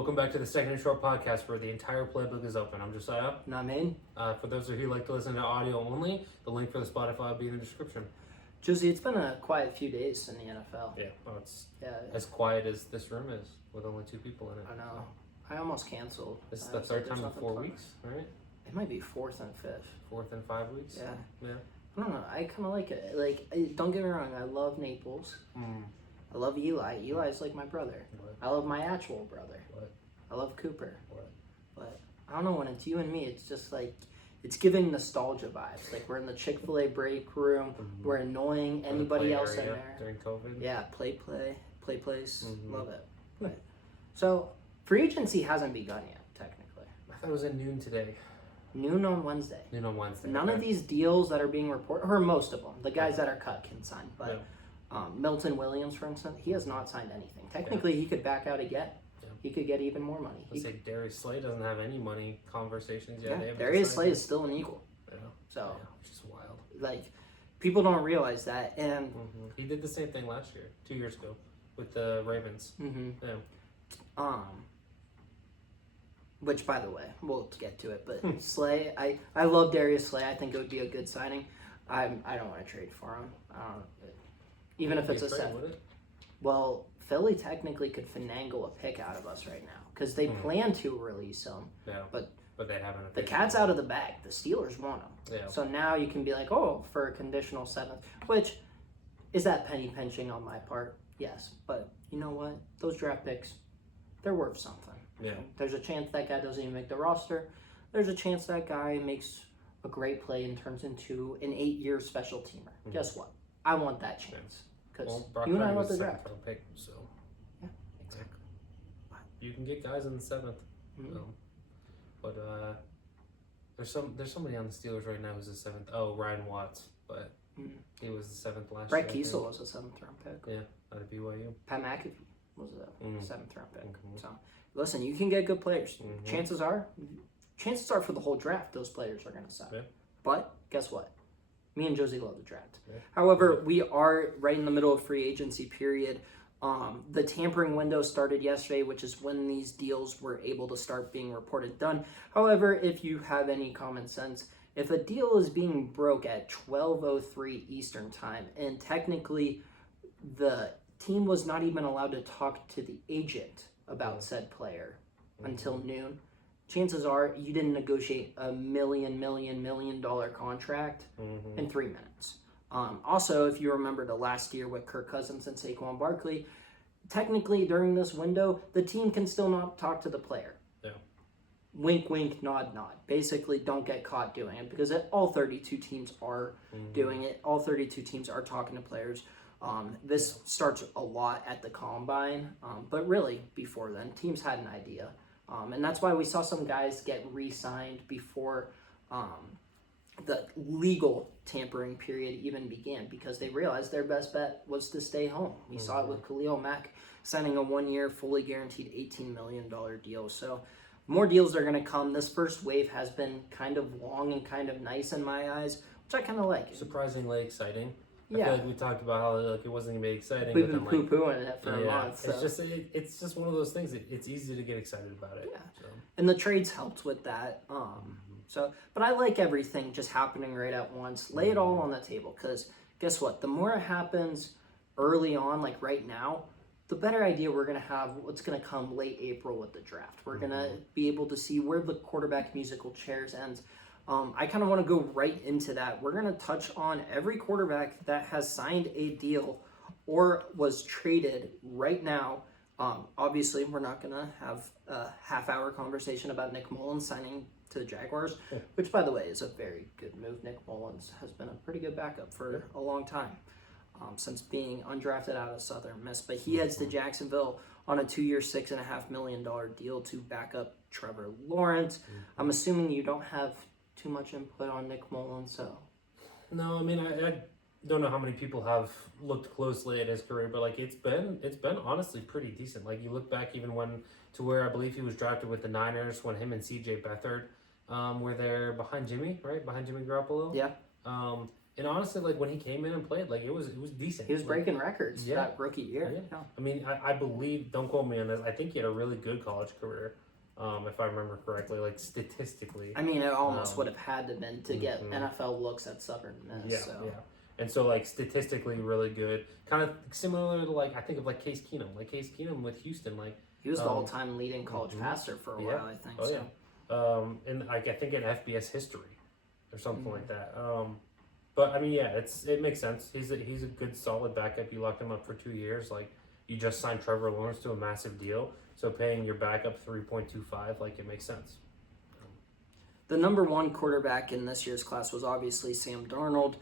Welcome back to the Second and Short podcast where the entire playbook is open. I'm Josiah. And I'm in. For those of you who like to listen to audio only, the link for the Spotify will be in the description. Josie, it's been a quiet few days in the NFL. Yeah, well, it's Yeah, as quiet as this room is with only 2 people in it. I know. I almost canceled. This is I the was like, third there's time in nothing 4 fun. weeks, right? It might be fourth and fifth. 4th and 5 weeks? Yeah. Yeah. I don't know. I kind of like it. Don't get me wrong. I love Naples. Mm. I love Eli. Eli's like my brother. What? I love my actual brother. What? I love Cooper. What? But I don't know, when it's you and me, it's just like, it's giving nostalgia vibes. Like, we're in the Chick-fil-A break room. Mhm. We're annoying For the anybody play else in area there. during COVID? Yeah, place. Mhm. Love it. But, so, free agency hasn't begun yet, technically. I thought it was at noon today. Noon on Wednesday. Noon on Wednesday. None of these deals that are being reported, or most of them, the guys that are cut can sign. But Milton Williams, for instance, he has not signed anything. Technically, he could back out again. Yeah. He could get even more money. Let's say Darius Slay doesn't have any money conversations yet. They haven't Darius decided. Slay is still an Eagle. Yeah. So, Yeah, which is wild. like, people don't realize that. And, He did the same thing last year, 2 years ago, with the Ravens. Yeah. Which, by the way, we'll get to it. But Slay, I love Darius Slay. I think it would be a good signing. I don't want to trade for him. Even if it's a set. Would it? Well, Philly technically could finagle a pick out of us right now because they plan to release him. Yeah. But they haven't. the cat's out of the bag. The Steelers want him. Yeah. So now you can be like, oh, for a conditional seventh, which is that penny pinching on my part? Yes. But you know what? Those draft picks, they're worth something. Yeah. There's a chance that guy doesn't even make the roster. There's a chance that guy makes a great play and turns into an 8-year special teamer. Mhm. Guess what? I want that chance. Because Well, Brock you and I Purdy love was the a draft. second-round pick, so Yeah, exactly. you can get guys in the 7th. Mhm. So. But there's somebody on the Steelers right now who's the 7th. Oh, Ryan Watts, but Mhm. he was the 7th last Brett year. I Kiesel think. was a 7th-round pick. Yeah, out of BYU. Pat McAfee was a Mhm. 7th-round pick. Mhm. So, listen, you can get good players. Mhm. Chances are for the whole draft, those players are going to suck. Yeah. But guess what? Me and Josie love the draft. Yeah. However, we are right in the middle of free agency period. The tampering window started yesterday, which is when these deals were able to start being reported done. However, if you have any common sense, if a deal is being broke at 12:03 Eastern time, and technically the team was not even allowed to talk to the agent about said player until noon, chances are you didn't negotiate a million dollar contract Mhm. in 3 minutes. Also, if you remember the last year with Kirk Cousins and Saquon Barkley, technically during this window, the team can still not talk to the player. Yeah. Wink, wink, nod, nod. Basically, don't get caught doing it because all 32 teams are doing it. All 32 teams are talking to players. This starts a lot at the combine, but really before then, teams had an idea. And that's why we saw some guys get re-signed before the legal tampering period even began because they realized their best bet was to stay home. We saw it with Khalil Mack signing a 1-year, fully guaranteed $18 million deal. So more deals are going to come. This first wave has been kind of long and kind of nice in my eyes, which I kind of like. Surprisingly exciting. I Yeah. feel like we talked about how it wasn't gonna be exciting. We've but been then, poo-pooing it for a month. So. It's just one of those things. It's easy to get excited about it. Yeah. So. And the trades helped with that. But I like everything just happening right at once. Lay it all on the table because guess what? The more it happens early on, like right now, the better idea we're going to have what's going to come late April with the draft. We're going to be able to see where the quarterback musical chairs ends. I kind of want to go right into that. We're going to touch on every quarterback that has signed a deal or was traded right now. Obviously, we're not going to have a half-hour conversation about Nick Mullins signing to the Jaguars, which, by the way, is a very good move. Nick Mullins has been a pretty good backup for a long time, since being undrafted out of Southern Miss. But he heads to Jacksonville on a 2-year, $6.5 million deal to back up Trevor Lawrence. I'm assuming you don't have too much input on Nick Mullins, so... No, I mean I don't know how many people have looked closely at his career, but like it's been honestly pretty decent. Like you look back even to where I believe he was drafted with the Niners when him and CJ Beathard were there behind Jimmy, right? Behind Jimmy Garoppolo. Yeah. And honestly, like when he came in and played, like it was decent. He was Like, breaking records yeah. that rookie year. Yeah. Yeah. I mean, I believe, don't quote me on this, I think he had a really good college career, if I remember correctly, like statistically. I mean, it almost would have had to been to get Mhm. NFL looks at Southern Miss. Yeah, so. yeah. And so, like, statistically really good. Kind of similar to, like, I think of, like, Case Keenum. Like, Case Keenum with Houston, like. He was the all-time leading college passer for a while, I think. Oh, so. yeah. And, like, I think in FBS history or something like that. But, I mean, yeah, it makes sense. He's a good, solid backup. You locked him up for 2 years. Like, you just signed Trevor Lawrence to a massive deal. So paying your backup 3.25, like, it makes sense. The number one quarterback in this year's class was obviously Sam Darnold.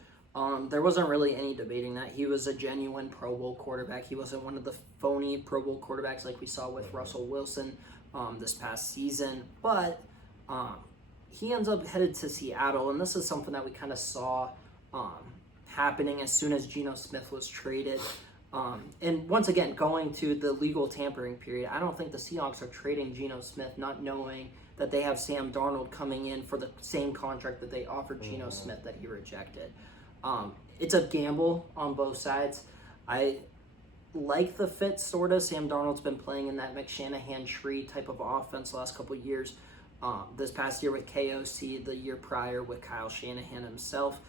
There wasn't really any debating that. He was a genuine Pro Bowl quarterback. He wasn't one of the phony Pro Bowl quarterbacks like we saw with Russell Wilson this past season. But he ends up headed to Seattle, and this is something that we kind of saw happening as soon as Geno Smith was traded. And once again, going to the legal tampering period, I don't think the Seahawks are trading Geno Smith not knowing that they have Sam Darnold coming in for the same contract that they offered Geno Smith that he rejected. It's a gamble on both sides. I like the fit, sort of. Sam Darnold's been playing in that McShanahan tree type of offense the last couple of years. This past year with KOC, the year prior with Kyle Shanahan himself.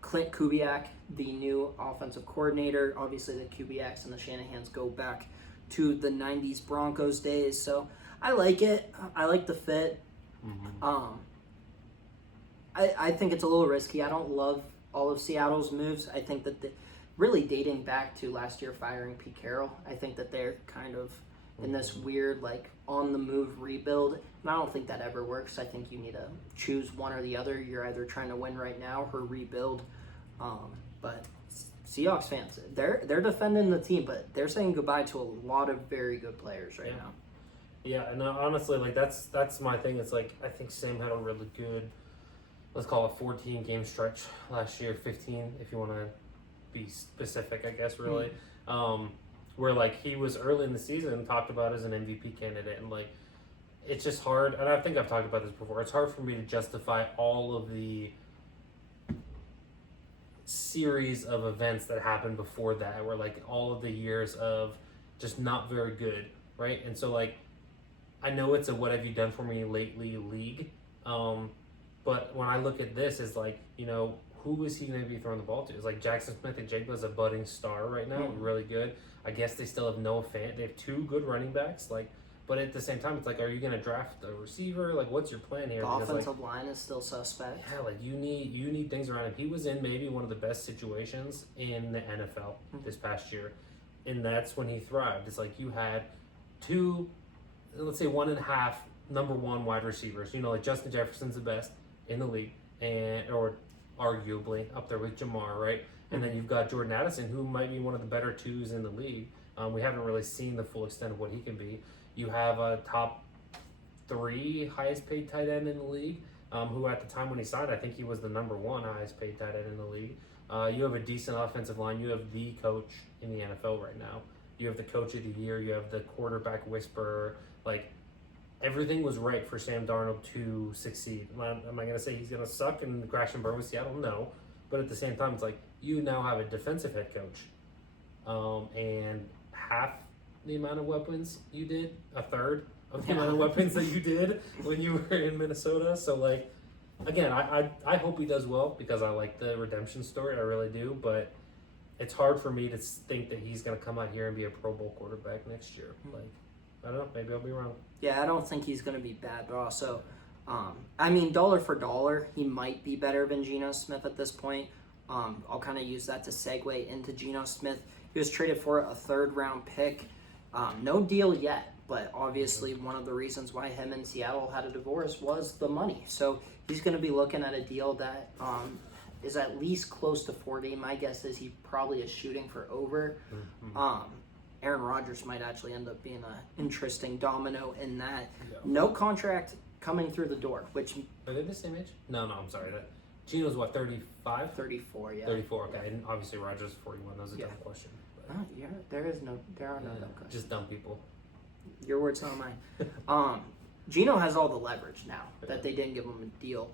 Clint Kubiak, the new offensive coordinator. Obviously, the Kubiaks and the Shanahans go back to the 90s Broncos days. So I like it. I like the fit. I think it's a little risky. I don't love all of Seattle's moves. I think that really dating back to last year firing Pete Carroll, I think that they're kind of in this weird, like, on-the-move rebuild. And I don't think that ever works. I think you need to choose one or the other. You're either trying to win right now or rebuild. But Seahawks fans, they're defending the team, but they're saying goodbye to a lot of very good players right now. Yeah, and honestly, like, that's my thing. It's like, I think Sam had a really good, let's call it 14 game stretch last year, 15 if you want to be specific, I guess, really. Where, like, he was early in the season talked about as an MVP candidate, and, like, it's just hard, and I think I've talked about this before, it's hard for me to justify all of the series of events that happened before that, where, like, all of the years of just not very good, right? And so, like, I know it's a what have you done for me lately league, but when I look at this, it's like, you know, who is he going to be throwing the ball to? It's like Jackson Smith-Njigba is a budding star right now, really good. I guess they still have Noah Fant. They have two good running backs, like, but at the same time, it's like, are you going to draft a receiver? Like, what's your plan here? The Because, offensive line is still suspect. yeah, like you need things around him. He was in maybe one of the best situations in the NFL this past year, and that's when he thrived. It's like you had two, let's say 1.5 number one wide receivers. You know, like Justin Jefferson's the best in the league, or arguably up there with Jamar, right? And then you've got Jordan Addison, who might be one of the better twos in the league. We haven't really seen the full extent of what he can be. You have a top 3 highest paid tight end in the league, who at the time when he signed, I think he was the number 1 highest paid tight end in the league. You have a decent offensive line. You have the coach in the NFL right now. You have the coach of the year. You have the quarterback whisperer. Like, everything was right for Sam Darnold to succeed. Am I going to say he's going to suck and crash and burn with Seattle? No. But at the same time, it's like you now have a defensive head coach, and half the amount of weapons you did, a third of the amount of weapons that you did when you were in Minnesota. So, like, again, I hope he does well because I like the redemption story. I really do. But it's hard for me to think that he's going to come out here and be a Pro Bowl quarterback next year. Like, I don't know. Maybe I'll be wrong. Yeah, I don't think he's going to be bad, but also, I mean, dollar for dollar, he might be better than Geno Smith at this point. I'll kind of use that to segue into Geno Smith. He was traded for a 3rd-round pick. No deal yet, but obviously one of the reasons why him and Seattle had a divorce was the money. So he's going to be looking at a deal that is at least close to 40. My guess is he probably is shooting for over. Aaron Rodgers might actually end up being an interesting domino in that. No contract coming through the door, which... Are they the same age? No, I'm sorry. Gino's what, 35? 34, yeah. 34, okay. And obviously Rodgers is 41. That was a dumb question. But There are no dumb questions. just dumb people. Your words, not mine. Gino has all the leverage now that they didn't give him a deal.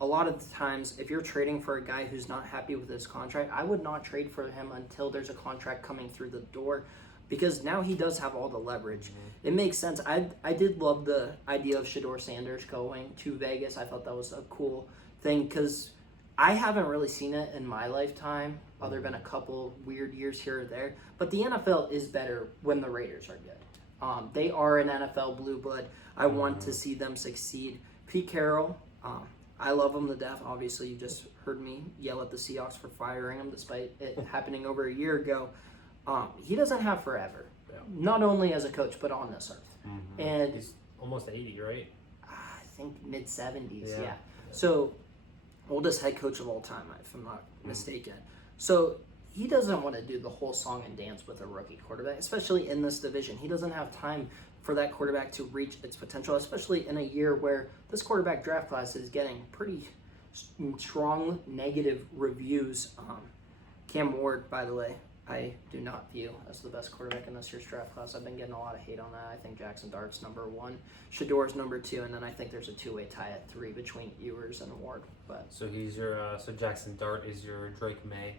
A lot of the times, if you're trading for a guy who's not happy with his contract, I would not trade for him until there's a contract coming through the door, because now he does have all the leverage. It makes sense. I did love the idea of Shedeur Sanders going to Vegas. I thought that was a cool thing, because I haven't really seen it in my lifetime, other than a couple weird years here or there. But the NFL is better when the Raiders are good. They are an NFL blue blood. I want to see them succeed. Pete Carroll, I love him to death. Obviously, you just heard me yell at the Seahawks for firing him despite it happening over a year ago. He doesn't have forever, not only as a coach, but on this earth. And he's almost 80, right? I think mid-70s, Yeah. So, oldest head coach of all time, if I'm not mistaken. So, he doesn't want to do the whole song and dance with a rookie quarterback, especially in this division. He doesn't have time for that quarterback to reach its potential, especially in a year where this quarterback draft class is getting pretty strong negative reviews. Cam Ward, by the way, I do not view as the best quarterback in this year's draft class. I've been getting a lot of hate on that. I think Jackson Dart's number 1, Shedeur's number 2, and then I think there's a two-way tie at 3 between Ewers and Ward. But So he's your so Jackson Dart is your Drake May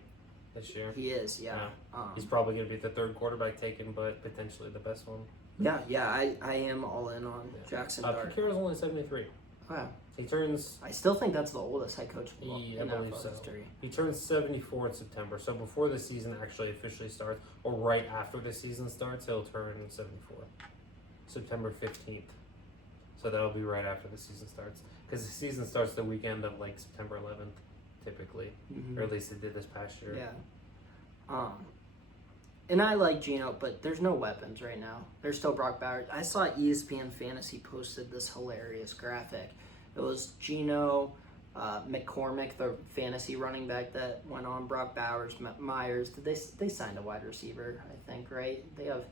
this year. he is, yeah. He's probably going to be the third quarterback taken, but potentially the best one. I am all in on Jackson Dart. Pete Carroll's only 73. Wow. He turns I still think that's the oldest head coach in I believe NFL so. history. He turns 74 in September. So before the season actually officially starts, or right after the season starts, he'll turn 74. September 15th. So that'll be right after the season starts. Because the season starts the weekend of like September 11th, typically. Or at least it did this past year. Yeah. And I like Geno, but there's no weapons right now. There's still Brock Bowers. I saw ESPN Fantasy posted this hilarious graphic. It was Geno, McCormick, the fantasy running back that went on, Brock Bowers, Myers. Did they signed a wide receiver, I think, right? They have.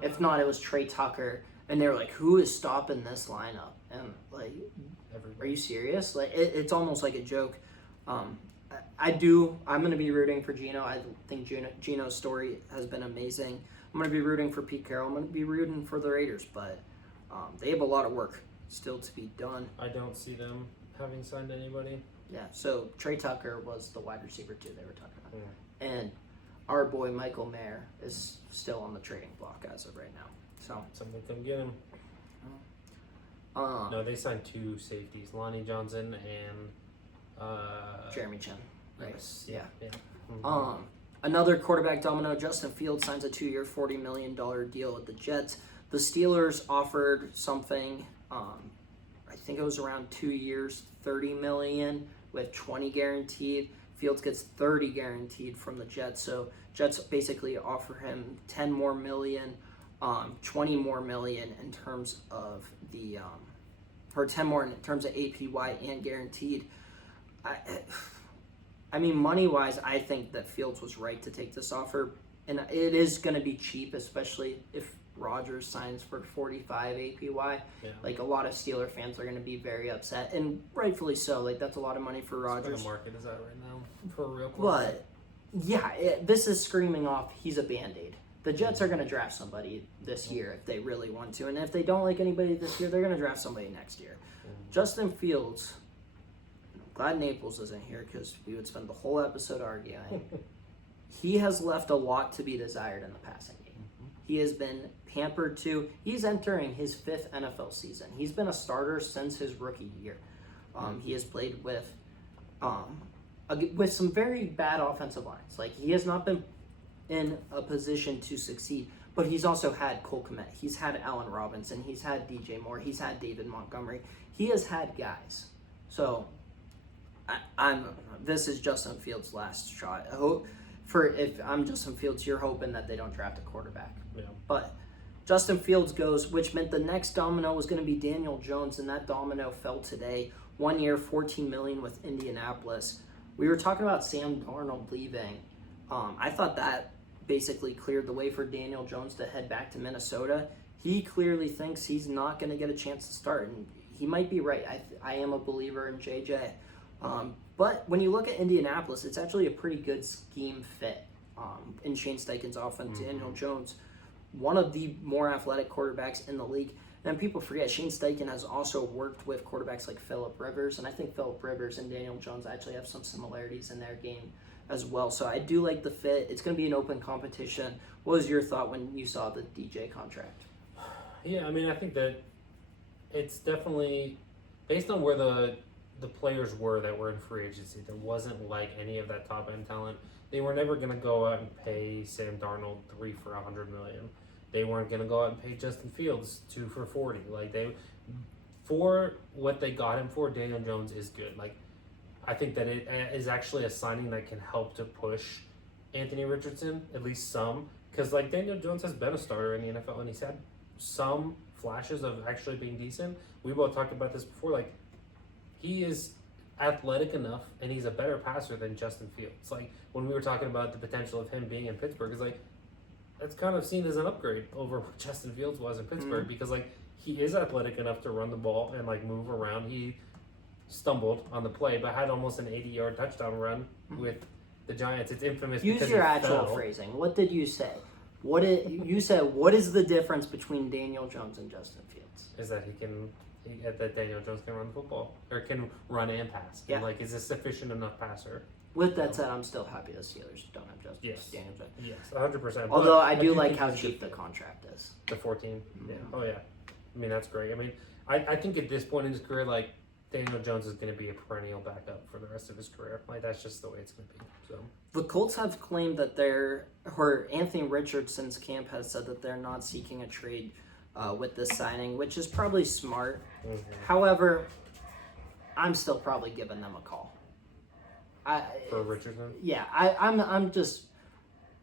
If not, it was Trey Tucker, and they were like, "Who is stopping this lineup?" And like, are you serious? Like, it's almost like a joke. I'm going to be rooting for Geno. I think Geno's story has been amazing. I'm going to be rooting for Pete Carroll. I'm going to be rooting for the Raiders, but they have a lot of work still to be done. I don't see them having signed anybody. Yeah, so Trey Tucker was the wide receiver too they were talking about. And our boy Michael Mayer is still on the trading block as of right now. So Somebody come get him. No, they signed 2 safeties, Lonnie Johnson and Jeremy Chin. Right. Yes. Yeah. Another quarterback domino, Justin Fields signs a 2-year, $40 million deal with the Jets. The Steelers offered something, I think it was around 2 years, $30 million with 20 guaranteed. Fields gets 30 guaranteed from the Jets. So Jets basically offer him 10 more million, 20 more million in terms of the, or 10 more in terms of APY and guaranteed. I mean, money-wise, I think that Fields was right to take this offer. And it is going to be cheap, especially if Rodgers signs for 45 APY. Yeah. Like, a lot of Steeler fans are going to be very upset, and rightfully so. Like, that's a lot of money for What kind Rodgers. of market is that right now for a real quarterback? But, yeah, this is screaming off he's a Band-Aid. The Jets are going to draft somebody this year if they really want to. And if they don't like anybody this year, they're going to draft somebody next year. Justin Fields, I'm glad Naples isn't here because we would spend the whole episode arguing. He has left a lot to be desired in the passing game. He has been pampered too. He's entering his 5th NFL season. He's been a starter since his rookie year. He has played with some very bad offensive lines. Like, he has not been in a position to succeed, but he's also had Cole Kmet. He's had Allen Robinson. He's had DJ Moore. He's had David Montgomery. He has had guys. So, this is Justin Fields' last shot. I hope if I'm Justin Fields, you're hoping that they don't draft a quarterback. Yeah. But Justin Fields goes, which meant the next domino was going to be Daniel Jones, and that domino fell today. 1 year, $14 million with Indianapolis. We were talking about Sam Darnold leaving. I thought that basically cleared the way for Daniel Jones to head back to Minnesota. He clearly thinks he's not going to get a chance to start, and he might be right. I am a believer in JJ. But when you look at Indianapolis, it's actually a pretty good scheme fit in Shane Steichen's offense. Daniel Jones, one of the more athletic quarterbacks in the league. And people forget Shane Steichen has also worked with quarterbacks like Phillip Rivers, and I think Phillip Rivers and Daniel Jones actually have some similarities in their game as well. So I do like the fit. It's going to be an open competition. What was your thought when you saw the DJ contract? Yeah, I mean, I think that it's definitely based on where the players were that were in free agency. There wasn't like any of that top end talent. They were never going to go out and pay Sam Darnold $3 for $100 million. They weren't going to go out and pay Justin Fields $2 for $40. Like for what they got him for, Daniel Jones is good. Like I think that it is actually a signing that can help to push Anthony Richardson at least some, because like Daniel Jones has been a starter in the NFL and he's had some flashes of actually being decent. We both talked about this before. Like he is athletic enough and he's a better passer than Justin Fields. Like when we were talking about the potential of him being in Pittsburgh, it's like that's kind of seen as an upgrade over what Justin Fields was in Pittsburgh because like he is athletic enough to run the ball and like move around. He stumbled on the play but had almost an 80-yard touchdown run with the Giants. It's infamous. Use your actual phrasing. What did you say? You said what is the difference between Daniel Jones and Justin Fields? Is that that Daniel Jones can run the football or can run and pass. Yeah. And like is a sufficient enough passer. With that said, I'm still happy the Steelers don't have Daniel Jones. Yes, 100%. Although I do like how cheap the contract is. The 14. Yeah. Oh yeah. I mean that's great. I mean I think at this point in his career, like Daniel Jones is going to be a perennial backup for the rest of his career. Like that's just the way it's going to be. So the Colts have claimed that Anthony Richardson's camp has said that they're not seeking a trade with this signing, which is probably smart. Mm-hmm. However, I'm still probably giving them a call. For Richardson? Yeah, I'm just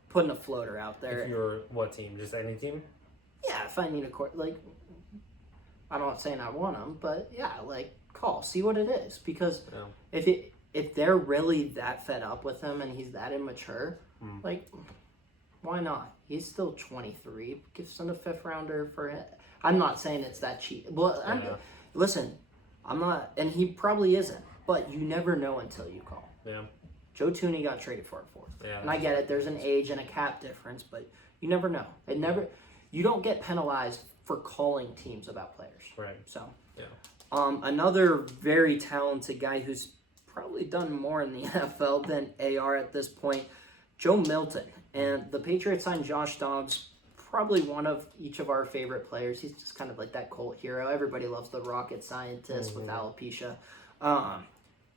putting a floater out there. If you're what team? Just any team? Yeah, if I need a court, like, I'm not saying I want him, but yeah, like, call, see what it is. Because if they're really that fed up with him and he's that immature, like, why not? He's still 23. Give some a fifth rounder for it. I'm not saying it's that cheap. Well, listen, I'm not, and he probably isn't. But you never know until you call. Yeah. Joe Tooney got traded for a fourth. Yeah. And I get it. There's an age and a cap difference, but you never know. You don't get penalized for calling teams about players. Right. So. Yeah. Another very talented guy who's probably done more in the NFL than AR at this point, Joe Milton. And the Patriots signed Josh Dobbs, probably one of each of our favorite players. He's just kind of like that cult hero. Everybody loves the rocket scientist with alopecia.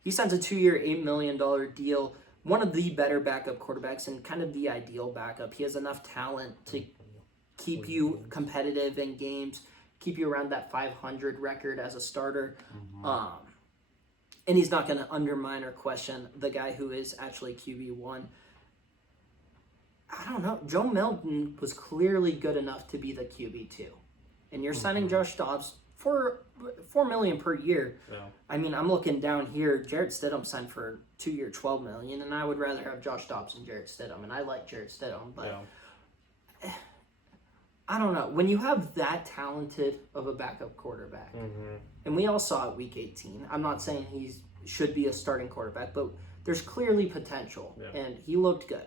He signs a 2-year, $8 million deal. One of the better backup quarterbacks and kind of the ideal backup. He has enough talent to keep you competitive in games, keep you around that 500 record as a starter. And he's not going to undermine or question the guy who is actually QB1. I don't know. Joe Milton was clearly good enough to be the QB2. And you're signing Josh Dobbs for $4 million per year. Yeah. I mean, I'm looking down here. Jarrett Stidham signed for 2 year, $12 million, and I would rather have Josh Dobbs than Jarrett Stidham. And I like Jarrett Stidham, but I don't know. When you have that talented of a backup quarterback, and we all saw it week 18. I'm not saying he should be a starting quarterback, but there's clearly potential, and he looked good.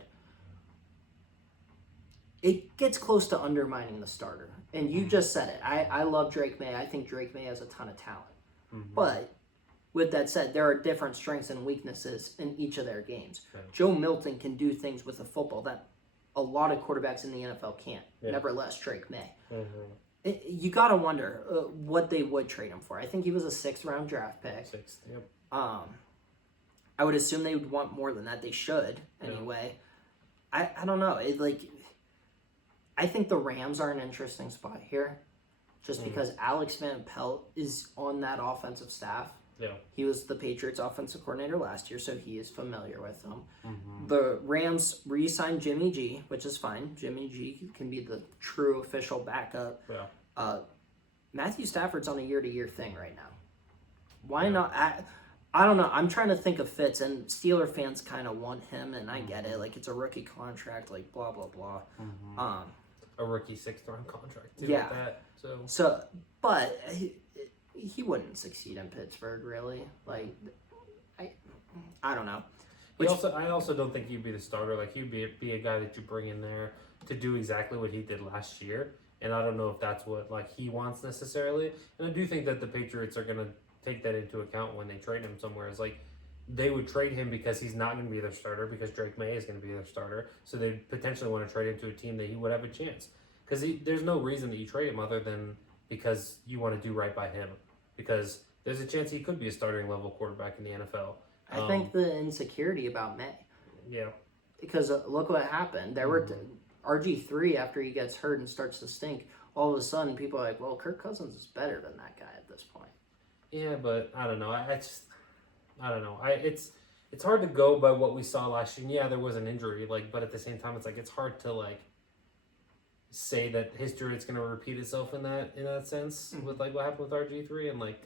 It gets close to undermining the starter. And you just said it. I love Drake May. I think Drake May has a ton of talent. But with that said, there are different strengths and weaknesses in each of their games. Joe Milton can do things with a football that a lot of quarterbacks in the NFL can't. Nevertheless, Drake May. You got to wonder what they would trade him for. I think he was a 6th-round draft pick. I would assume they would want more than that. They should, anyway. I don't know. I think the Rams are an interesting spot here, just because Alex Van Pelt is on that offensive staff. Yeah. He was the Patriots offensive coordinator last year, so he is familiar with them. The Rams re-signed Jimmy G, which is fine. Jimmy G can be the true official backup. Matthew Stafford's on a year-to-year thing right now. Why not? I don't know. I'm trying to think of fits, and Steeler fans kind of want him, and I get it. Like, it's a rookie contract, like, blah, blah, blah. A rookie 6th-round contract, too, yeah. With that. So, but he wouldn't succeed in Pittsburgh, really. Like, I don't know. I also don't think he'd be the starter. Like, he'd be a guy that you bring in there to do exactly what he did last year and I don't know if that's what like he wants necessarily. And I do think that the Patriots are gonna take that into account when they trade him somewhere. It's like they would trade him because he's not going to be their starter because Drake May is going to be their starter. So they potentially want to trade him to a team that he would have a chance. Because there's no reason that you trade him other than because you want to do right by him. Because there's a chance he could be a starting level quarterback in the NFL. I think the insecurity about May. Yeah. Because look what happened. There were RG3 after he gets hurt and starts to stink. All of a sudden, people are like, "Well, Kirk Cousins is better than that guy at this point." Yeah, but I don't know. I don't know. It's hard to go by what we saw last year. And yeah, there was an injury, like, but at the same time, it's like it's hard to like say that history is going to repeat itself in that sense with like what happened with RG3 and like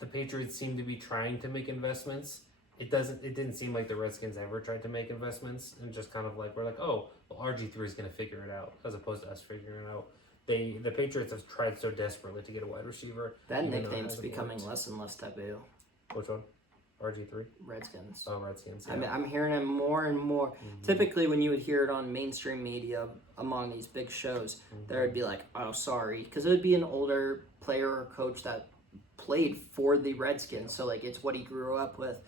the Patriots seem to be trying to make investments. It didn't seem like the Redskins ever tried to make investments and just kind of like we're like, oh, well, RG3 is going to figure it out as opposed to us figuring it out. The Patriots have tried so desperately to get a wide receiver. That nickname's becoming less and less taboo. Which one? RG3? Redskins. Oh, Redskins. Yeah. I'm hearing it more and more. Typically, when you would hear it on mainstream media among these big shows, there would be like, oh, sorry. Because it would be an older player or coach that played for the Redskins. So, like, it's what he grew up with.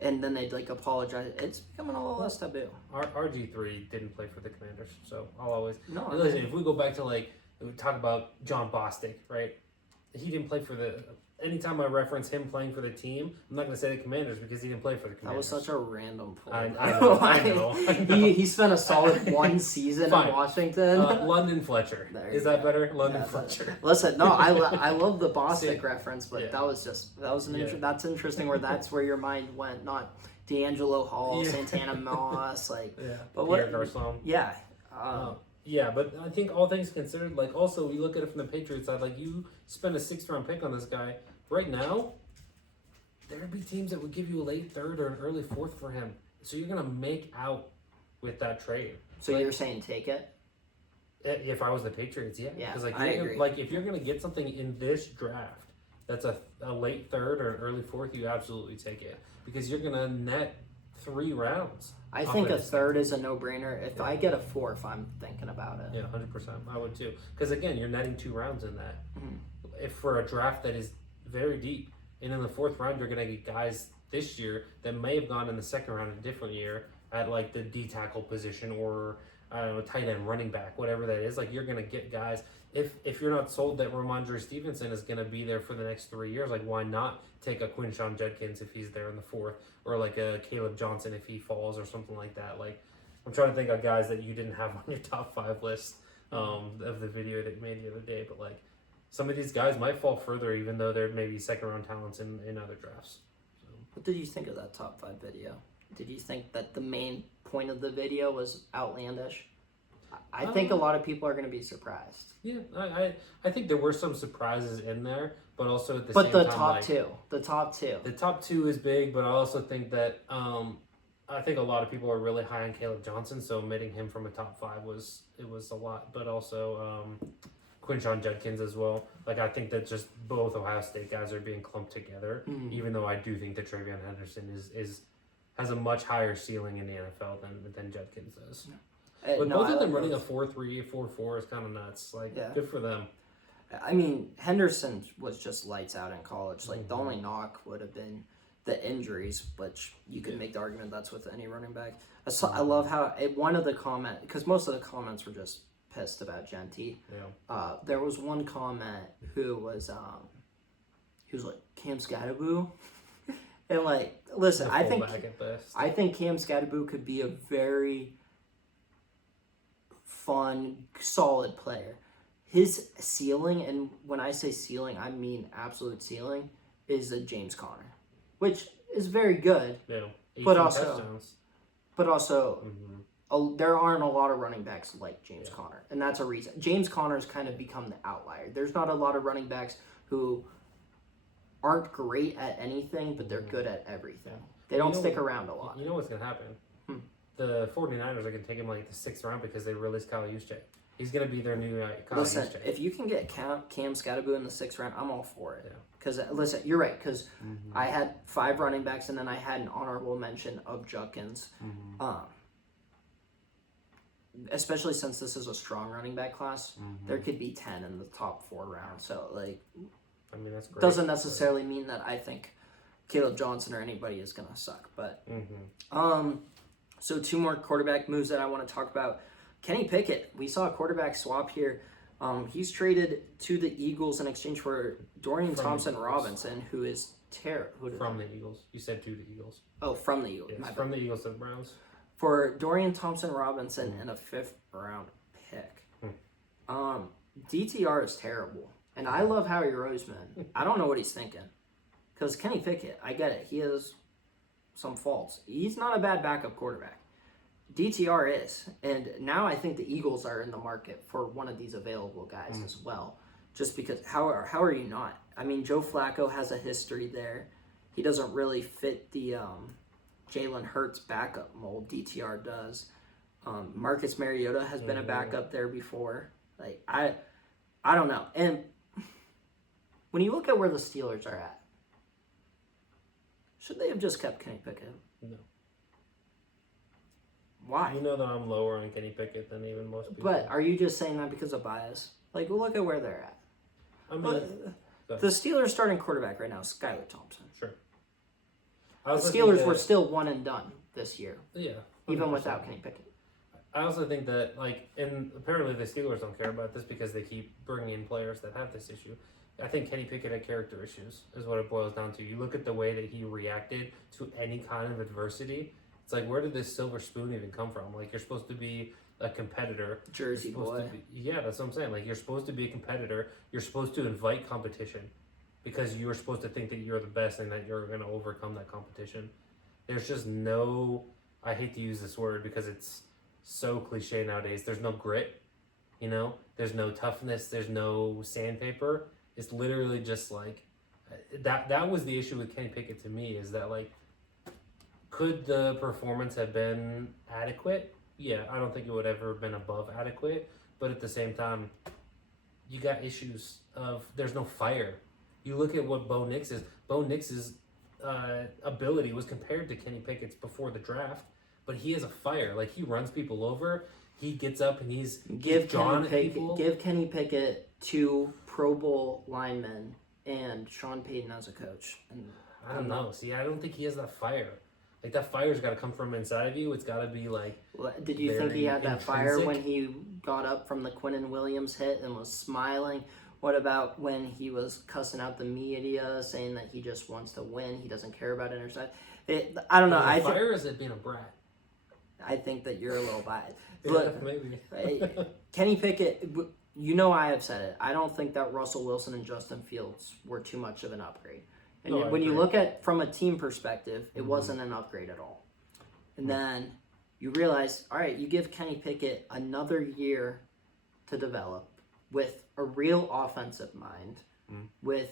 And then they'd, like, apologize. It's becoming a little less taboo. RG3 didn't play for the Commanders. So, I'll always... No. Listen, if we go back to, like, we talk about John Bostic, right? He didn't play for the... Anytime I reference him playing for the team, I'm not going to say the Commanders because he didn't play for the Commanders. That was such a random play. I know. He spent a solid one season in Washington. London Fletcher. Is that better? London Fletcher. Listen, no, I love the Bostic reference, but that's interesting where your mind went, not D'Angelo Hall, Santana Moss, like. Yeah. But Pierre Garcon. Yeah. Yeah, but I think all things considered, like also we look at it from the Patriots side, like you spend a 6th-round pick on this guy. Right now, there'd be teams that would give you a late 3rd or an early 4th for him. So you're gonna make out with that trade. So you're saying take it? If I was the Patriots, yeah. Yeah, Because I agree. Like if you're gonna get something in this draft that's a late 3rd or an early 4th, you absolutely take it. Because you're gonna net 3 rounds. I think a 3rd is a no-brainer. If I get a 4th, I'm thinking about it. Yeah, 100%. I would too. Because again, you're netting 2 rounds in that. If for a draft that is very deep, and in the 4th round, you're going to get guys this year that may have gone in the 2nd round in a different year at like the D tackle position or I don't know, tight end, running back, whatever that is. Like you're going to get guys. If you're not sold that Ramondre Stevenson is going to be there for the next 3 years, like why not take a Quinshon Judkins if he's there in the 4th, or like a Caleb Johnson if he falls or something like that. Like I'm trying to think of guys that you didn't have on your top 5 list of the video that you made the other day, but like some of these guys might fall further even though they're maybe 2nd-round talents in other drafts. So. What did you think of that top 5 video? Did you think that the main point of the video was outlandish? I think a lot of people are going to be surprised. Yeah, I think there were some surprises in there, but also at the same time... But the top two. The top 2 is big, but I also think that... I think a lot of people are really high on Caleb Johnson, so omitting him from a top 5 was a lot. But also Quinshon Judkins as well. Like I think that just both Ohio State guys are being clumped together, even though I do think that TreVeyon Henderson has a much higher ceiling in the NFL than Judkins does. But both of them running a 4.3, 4.4 is kind of nuts. Like, good for them. I mean, Henderson was just lights out in college. Like, the only knock would have been the injuries, which you could make the argument that's with any running back. I love how one of the comments, because most of the comments were just pissed about Genty. Yeah. There was one comment who was, he was like, Cam Skattebo? And, like, listen, I think Cam Skattebo could be a very fun, solid player. His ceiling, and when I say ceiling, I mean absolute ceiling, is a James Conner, which is very good. Yeah, but also, there aren't a lot of running backs like James Conner, and that's a reason. James Conner's kind of become the outlier. There's not a lot of running backs who aren't great at anything, but they're good at everything. They don't stick around a lot. You know what's going to happen? The 49ers are going to take him like the 6th round because they released Kyle Juszczyk. He's going to be their new Kyle Juszczyk. If you can get Cam Skattebo in the 6th round, I'm all for it. Because, listen, you're right. Because I had 5 running backs, and then I had an honorable mention of Judkins. especially since this is a strong running back class, there could be 10 in the top 4 rounds. So, like, I mean, that's great. doesn't necessarily mean that I think Caleb Johnson or anybody is going to suck. But, so 2 more quarterback moves that I want to talk about. Kenny Pickett, we saw a quarterback swap here. He's traded to the Eagles in exchange for Dorian Thompson-Robinson, who is from the Eagles. You said to the Eagles. Oh, from the Eagles. Yes, from the Eagles to the Browns. For Dorian Thompson-Robinson and a 5th round pick. DTR is terrible. And I love Howie Roseman. I don't know what he's thinking. Because Kenny Pickett, I get it. He has some faults. He's not a bad backup quarterback. DTR is. And now I think the Eagles are in the market for one of these available guys as well. Just because, how are you not? I mean, Joe Flacco has a history there. He doesn't really fit the Jalen Hurts backup mold. DTR does. Marcus Mariota has been a backup there before. Like, I don't know. And when you look at where the Steelers are at, should they have just kept Kenny Pickett? No. Why? You know that I'm lower on Kenny Pickett than even most people. But are you just saying that because of bias? Like, well, look at where they're at. I mean, The Steelers' starting quarterback right now is Skylar Thompson. sure. The Steelers were still one and done this year, Yeah. even 100%. without Kenny Pickett. I also think that, like, and apparently the Steelers don't care about this because they keep bringing in players that have this issue. I think Kenny Pickett had character issues, is what it boils down to. You look at the way that he reacted to any kind of adversity. It's like, where did this silver spoon even come from? Like, you're supposed to be a competitor. Jersey You're supposed boy. to be, yeah, that's what I'm saying. Like, you're supposed to be a competitor. You're supposed to invite competition because you're supposed to think that you're the best and that you're going to overcome that competition. There's just no, I hate to use this word because it's so cliche nowadays. There's no grit, you know? There's no toughness. There's no sandpaper. It's literally just like, that was the issue with Kenny Pickett to me, is that, like, could the performance have been adequate? Yeah, I don't think it would ever have been above adequate. But at the same time, you got issues of, there's no fire. You look at what Bo Nix is. Bo Nix's ability was compared to Kenny Pickett's before the draft, but he has a fire. Like, he runs people over. He gets up and he's jawing at people. Give Kenny Pickett 2 Pro Bowl linemen and Sean Payton as a coach. And I don't know. See, I don't think he has that fire. Like, that fire's got to come from inside of you. It's got to be, like, did you think he had that fire intrinsic. when he got up from the Quinnen Williams hit and was smiling? What about when he was cussing out the media, saying that he just wants to win, he doesn't care about intercept? I don't know. Fire is it being a brat? I think that you're a little biased. Yeah, But maybe. Kenny Pickett, you know I have said it. I don't think that Russell Wilson and Justin Fields were too much of an upgrade. And No, I when you agree. look at from a team perspective, it wasn't an upgrade at all. And then you realize, all right, you give Kenny Pickett another year to develop with a real offensive mind, with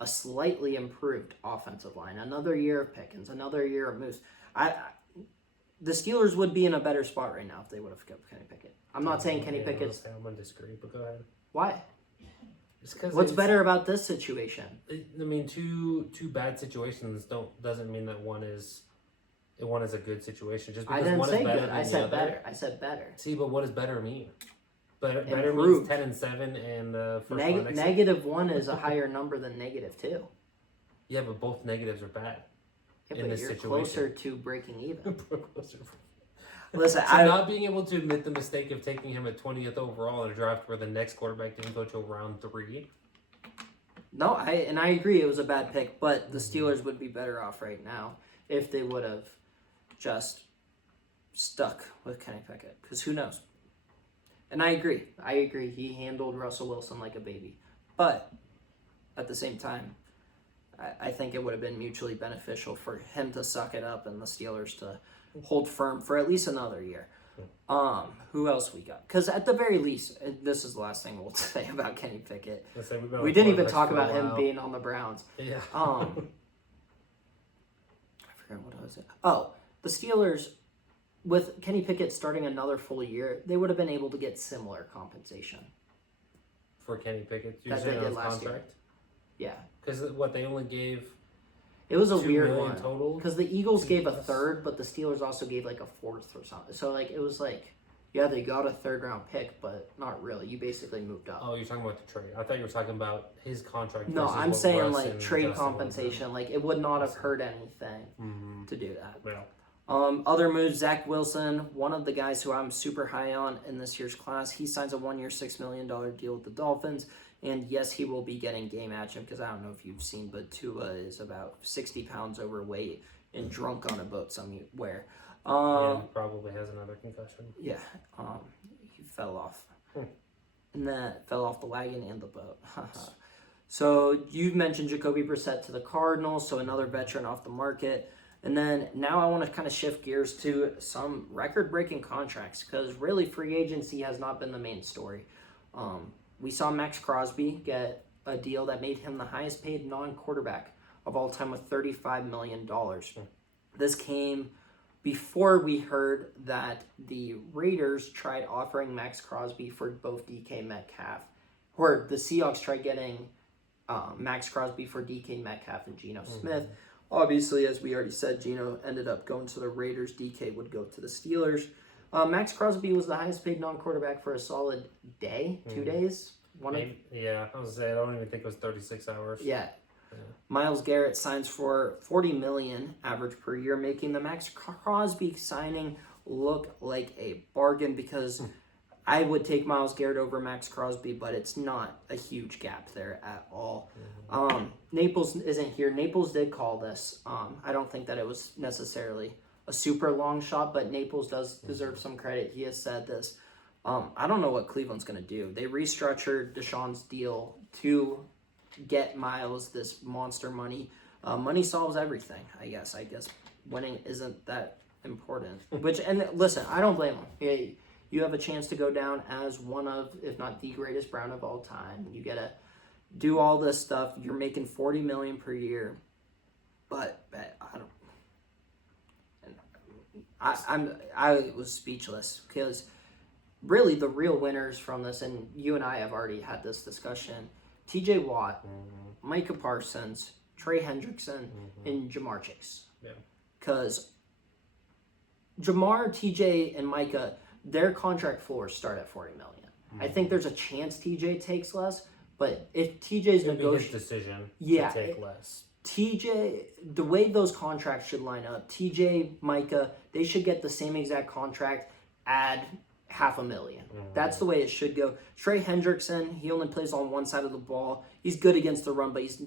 a slightly improved offensive line, another year of Pickens, another year of Moose. The Steelers would be in a better spot right now if they would have kept Kenny Pickett. I'm not saying Kenny Pickett's... I'm going to disagree, but go ahead. Why? Just 'cause What's better about this situation? I mean, two bad situations doesn't mean that one is a good situation. Just I because didn't one say is better good. than I the said other. better. I said better. See, but what does better mean? Better means Improved. 10-7 and first round exit. -1 is a higher number than -2. Yeah, but both negatives are bad. Yeah, In but this you're situation. closer to breaking even. Closer. Listen, So not being able to admit the mistake of taking him at 20th overall in a draft where the next quarterback didn't go till round 3. No, I agree it was a bad pick, but the Steelers would be better off right now if they would have just stuck with Kenny Pickett. Because who knows? And I agree. He handled Russell Wilson like a baby. But at the same time, I think it would have been mutually beneficial for him to suck it up and the Steelers to hold firm for at least another year. Who else we got? Because at the very least, this is the last thing we'll say about Kenny Pickett. We didn't even talk about him being on the Browns. Yeah. I forgot what I was saying. Oh, the Steelers, with Kenny Pickett starting another full year, they would have been able to get similar compensation. For Kenny Pickett, That they did last year. Yeah. Because what they only gave It was a $2 weird million one. total. Because the Eagles gave a third, but the Steelers also gave like a fourth or something. So, like, it was like, Yeah, they got a third round pick, but not really. You basically moved up. Oh, you're talking about the trade. I thought you were talking about his contract. No, versus I'm what saying Russ like and trade Justin wanted. compensation. Like it would not have hurt anything Mm-hmm. to do that. Yeah. Other moves, Zach Wilson, one of the guys who I'm super high on in this year's class, he signs a 1 year, $6 million deal with the Dolphins. And yes, he will be getting game action because I don't know if you've seen, but Tua is about 60 pounds overweight and drunk on a boat somewhere. And probably has another concussion. Yeah, he fell off. And that fell off the wagon and the boat. So you've mentioned Jacoby Brissett to the Cardinals, so another veteran off the market. And then now I want to kind of shift gears to some record-breaking contracts because really free agency has not been the main story. We saw Max Crosby get a deal that made him the highest paid non-quarterback of all time with $35 million. This came before we heard that the Raiders tried offering Max Crosby for both DK Metcalf, or the Seahawks tried getting Max Crosby for DK Metcalf and Geno Smith. Obviously, as we already said, Geno ended up going to the Raiders. DK would go to the Steelers. Max Crosby was the highest paid non-quarterback for a solid day, 2 days. Yeah, I was saying I don't even think it was 36 hours. Yeah. Myles Garrett signs for $40 million average per year, making the Max Crosby signing look like a bargain because I would take Myles Garrett over Max Crosby, but it's not a huge gap there at all. Naples isn't here. Naples did call this. I don't think that it was necessarily a super long shot, but Naples does deserve some credit. He has said this. I don't know what Cleveland's going to do. They restructured Deshaun's deal to get Myles this monster money. Money solves everything, I guess. Winning isn't that important. And listen, I don't blame him. Hey, you have a chance to go down as one of, if not the greatest Brown of all time. You get to do all this stuff. You're making $40 million per year, but I was speechless because really the real winners from this, and you and I have already had this discussion. T.J. Watt, Micah Parsons, Trey Hendrickson, and Jamar Chase. Yeah. Because Jamar, T.J., and Micah, their contract floors start at $40 million. I think there's a chance T.J. takes less, but if T.J.'s his decision to take less. TJ, the way those contracts should line up, TJ, Micah, they should get the same exact contract, add $500,000. That's the way it should go. Trey Hendrickson, he only plays on one side of the ball. He's good against the run, but he's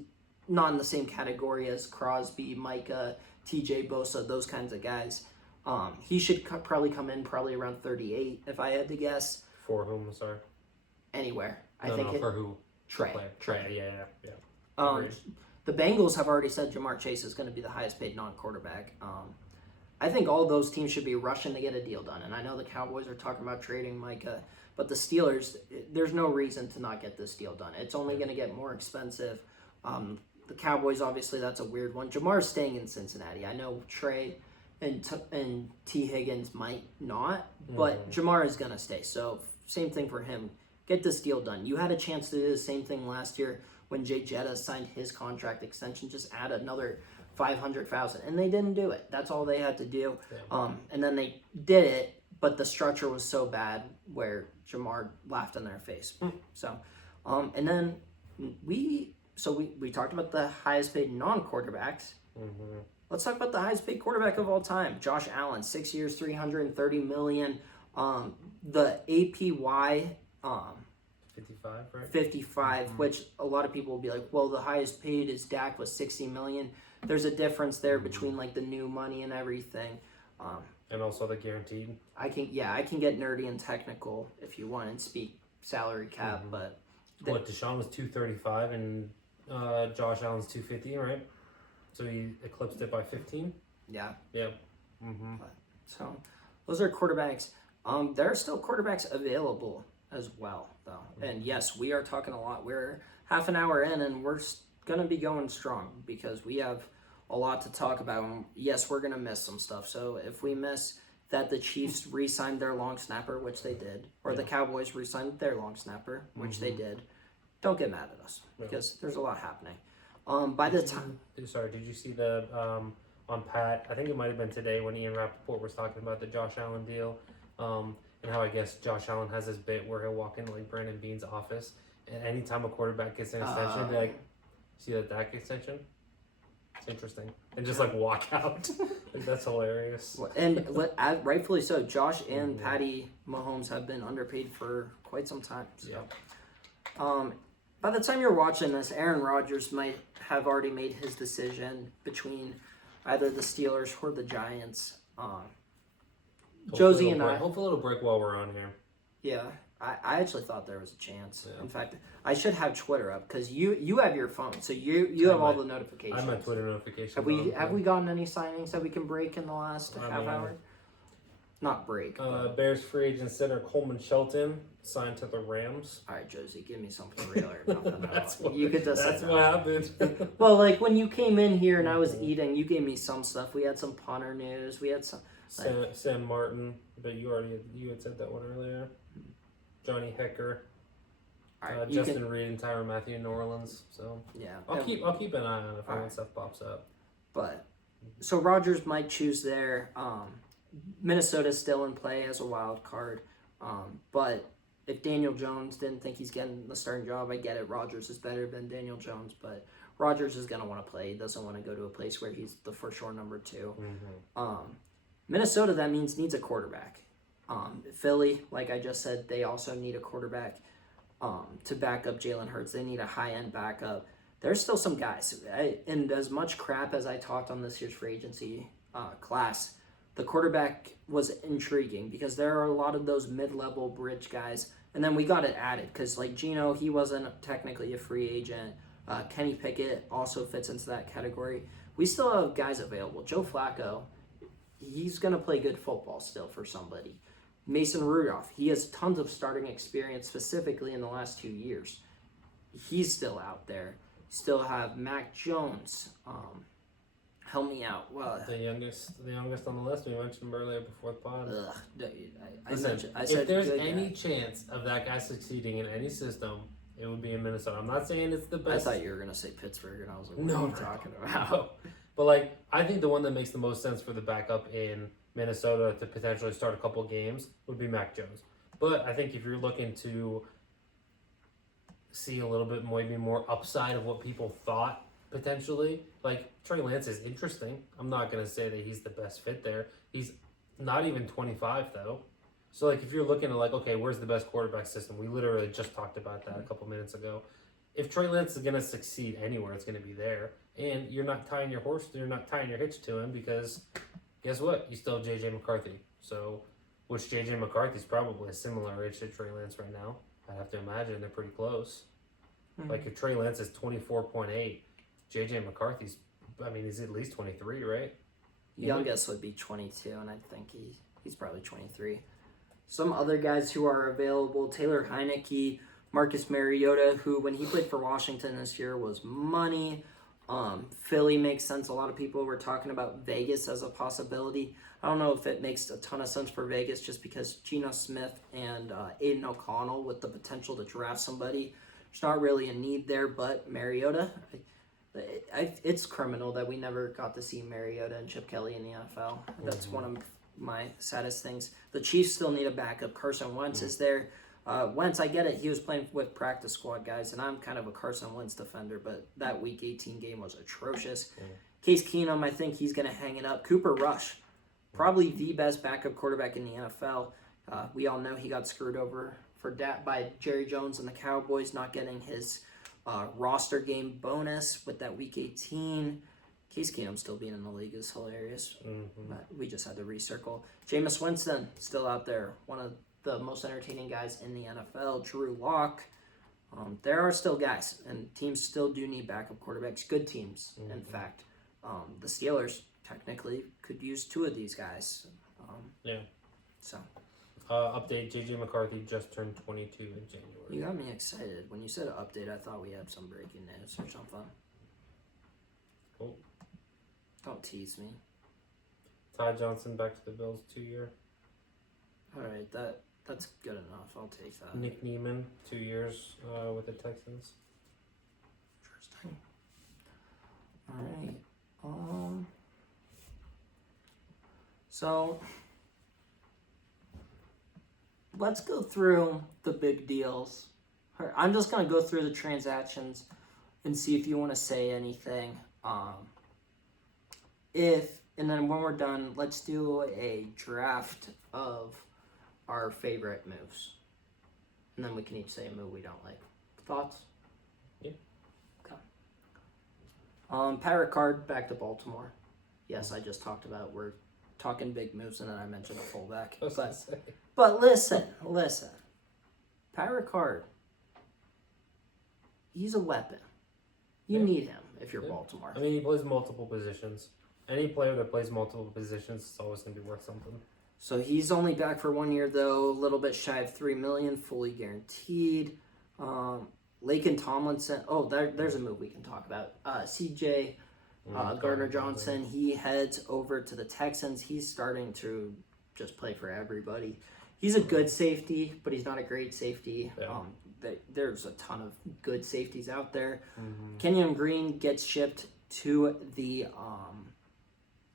not in the same category as Crosby, Micah, TJ, Bosa, those kinds of guys. He should probably come in around 38, if I had to guess. For whom, sorry? Anywhere. For who? Trey. Yeah. The Bengals have already said Jamar Chase is going to be the highest paid non-quarterback. I think all those teams should be rushing to get a deal done. And I know the Cowboys are talking about trading Micah, but the Steelers, there's no reason to not get this deal done. It's only going to get more expensive. The Cowboys, obviously, that's a weird one. Jamar's staying in Cincinnati. I know Trey and T. Higgins might not, but Jamar is going to stay. So same thing for him. Get this deal done. You had a chance to do the same thing last year when Jay Jetta signed his contract extension. Just add another $500,000, and they didn't do it. That's all they had to do. And then they did it, but the structure was so bad where Jamar laughed in their face. So, and then we talked about the highest paid non-quarterbacks. Let's talk about the highest paid quarterback of all time, Josh Allen, 6 years, $330 million. The APY. 55, right? 55, which a lot of people will be like, well, the highest paid is Dak with $60 million. There's a difference there between like the new money and everything. And also the guaranteed. I can get nerdy and technical if you want and speak salary cap, but Deshaun was 235 and Josh Allen's 250, right? So he eclipsed it by 15. Yeah. So those are quarterbacks. There are still quarterbacks available as well, though. And yes, we are talking a lot. We're half an hour in, and we're going to be going strong because we have a lot to talk about. And yes, we're going to miss some stuff. So if we miss that the Chiefs re-signed their long snapper, which they did, or the Cowboys re-signed their long snapper, which they did, don't get mad at us because there's a lot happening. By the time... Sorry, did you see the... on Pat, I think it might have been today when Ian Rappaport was talking about the Josh Allen deal. and how I guess Josh Allen has this bit where he'll walk into like Brandon Bean's office, and anytime a quarterback gets an extension, be like, "See that Dak extension? It's interesting," and just like walk out. Like, that's hilarious. And rightfully so. Josh and Patty Mahomes have been underpaid for quite some time. So. Yeah. By the time you're watching this, Aaron Rodgers might have already made his decision between either the Steelers or the Giants. Josie and I. Hopefully it'll break while we're on here. Yeah, I actually thought there was a chance. Yeah. In fact, I should have Twitter up because you have your phone, so you have all the notifications. I have my Twitter notifications. Have we gotten any signings that we can break in the last half hour? Not break. Bears free agent center Coleman Shelton signed to the Rams. All right, Josie, give me something realer about that. That's what happened. Well, like when you came in here and I was eating, you gave me some stuff. We had some punter news. We had some. Sam Martin, but you had said that one earlier. Johnny Hecker, Justin Reed, and Tyrann Mathieu in New Orleans. So yeah, I'll keep an eye on it if any stuff pops up. But so Rodgers might choose there. Minnesota's still in play as a wild card. But if Daniel Jones didn't think he's getting the starting job, I get it. Rodgers is better than Daniel Jones, but Rodgers is going to want to play. He doesn't want to go to a place where he's the for sure number 2. Minnesota, that means needs a quarterback. Philly, like I just said, they also need a quarterback to back up Jalen Hurts. They need a high-end backup. There's still some guys. And as much crap as I talked on this year's free agency class, the quarterback was intriguing because there are a lot of those mid-level bridge guys. And then we got it added because, like, Geno, he wasn't technically a free agent. Kenny Pickett also fits into that category. We still have guys available. Joe Flacco, he's going to play good football still for somebody. Mason Rudolph, he has tons of starting experience specifically in the last 2 years. He's still out there. Still have Mac Jones. Help me out. Well, the youngest on the list. We mentioned him earlier before the pod. I said if there's any chance of that guy succeeding in any system, it would be in Minnesota. I'm not saying it's the best. I thought you were gonna say Pittsburgh, and I was like, what are you talking about? No. But like, I think the one that makes the most sense for the backup in Minnesota to potentially start a couple games would be Mac Jones. But I think if you're looking to see a little bit maybe more upside of what people thought potentially, like Trey Lance is interesting. I'm not going to say that he's the best fit there. He's not even 25 though. So like if you're looking at like, okay, where's the best quarterback system? We literally just talked about that a couple minutes ago. If Trey Lance is going to succeed anywhere, it's going to be there. And you're not tying your hitch to him because guess what? You still have J.J. McCarthy. So, which J.J. McCarthy's probably a similar age to Trey Lance right now. I'd have to imagine they're pretty close. Like if Trey Lance is 24.8, J.J. McCarthy's, he's at least 23, right? Youngest would be 22, and I think he's probably 23. Some other guys who are available, Taylor Heineke, Marcus Mariota, who when he played for Washington this year was money. Philly makes sense. A lot of people were talking about Vegas as a possibility. I don't know if it makes a ton of sense for Vegas just because Geno Smith and Aiden O'Connell with the potential to draft somebody. There's not really a need there, but Mariota, it's criminal that we never got to see Mariota and Chip Kelly in the NFL. That's one of my saddest things. The Chiefs still need a backup. Carson Wentz is there. Wentz, I get it. He was playing with practice squad guys, and I'm kind of a Carson Wentz defender, but that Week 18 game was atrocious. Case Keenum, I think he's going to hang it up. Cooper Rush, probably the best backup quarterback in the NFL. We all know he got screwed over by Jerry Jones and the Cowboys not getting his roster game bonus with that Week 18. Case Keenum still being in the league is hilarious. But we just had to recircle. Jameis Winston, still out there. One of the most entertaining guys in the NFL. Drew Lock. There are still guys, and teams still do need backup quarterbacks. Good teams, in fact. The Steelers technically could use 2 of these guys. So. Update, J.J. McCarthy just turned 22 in January. You got me excited. When you said update, I thought we had some breaking news or something. Cool. Don't tease me. Ty Johnson back to the Bills 2-year. All right, that's good enough. I'll take that. Nick Neiman, 2 years with the Texans. Interesting. All right. So let's go through the big deals. I'm just gonna go through the transactions and see if you want to say anything. And then when we're done, let's do a draft of our favorite moves, and then we can each say a move we don't like. Thoughts? Yeah. Okay. Pat Ricard back to Baltimore. Yes, I just talked about we're talking big moves, and then I mentioned a fullback. But listen. Pat Ricard, he's a weapon. You need him if you're Baltimore. I mean, he plays multiple positions. Any player that plays multiple positions is always going to be worth something. So he's only back for 1 year, though, a little bit shy of $3 million, fully guaranteed. Laken Tomlinson. Oh, there's a move we can talk about. CJ Gardner Johnson. He heads over to the Texans. He's starting to just play for everybody. He's a good safety, but he's not a great safety. Yeah. There's a ton of good safeties out there. Kenyon Green gets shipped to the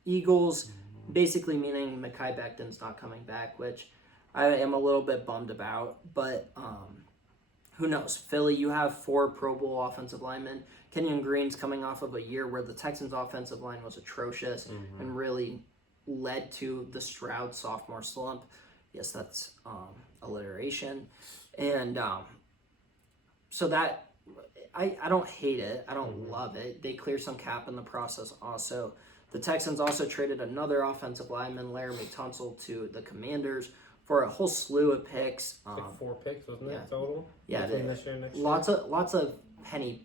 Eagles, basically meaning Mekhi Becton's not coming back, which I am a little bit bummed about. But who knows? Philly, you have 4 Pro Bowl offensive linemen. Kenyon Green's coming off of a year where the Texans' offensive line was atrocious and really led to the Stroud sophomore slump. Yes, that's alliteration. And so that, I don't hate it. I don't love it. They clear some cap in the process also. The Texans also traded another offensive lineman, Laramie Tunsil, to the Commanders for a whole slew of picks. Like 4 picks, wasn't it, total? Yeah, this year, next lots of penny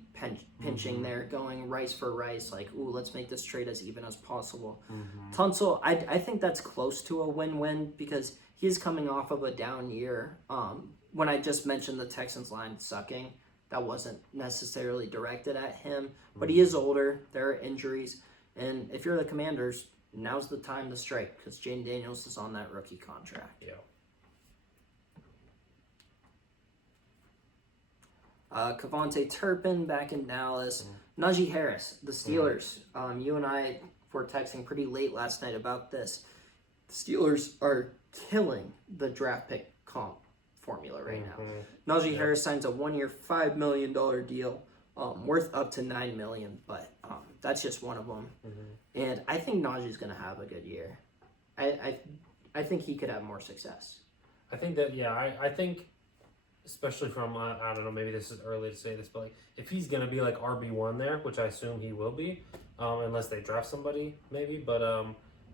pinching there, going rice for rice. Like, ooh, let's make this trade as even as possible. Tunsil, I think that's close to a win-win because he's coming off of a down year. When I just mentioned the Texans line sucking, that wasn't necessarily directed at him, but he is older. There are injuries. And if you're the Commanders, now's the time to strike because Jane Daniels is on that rookie contract. Yeah. Kevontae Turpin back in Dallas. Najee Harris, the Steelers. You and I were texting pretty late last night about this. The Steelers are killing the draft pick comp formula right now. Najee Harris signs a 1-year, $5 million deal. Worth up to $9 million, but that's just one of them. And I think Najee's going to have a good year. I think he could have more success. I think that, I think, especially from, I don't know, maybe this is early to say this, but like, if he's going to be like RB1 there, which I assume he will be, unless they draft somebody, maybe, but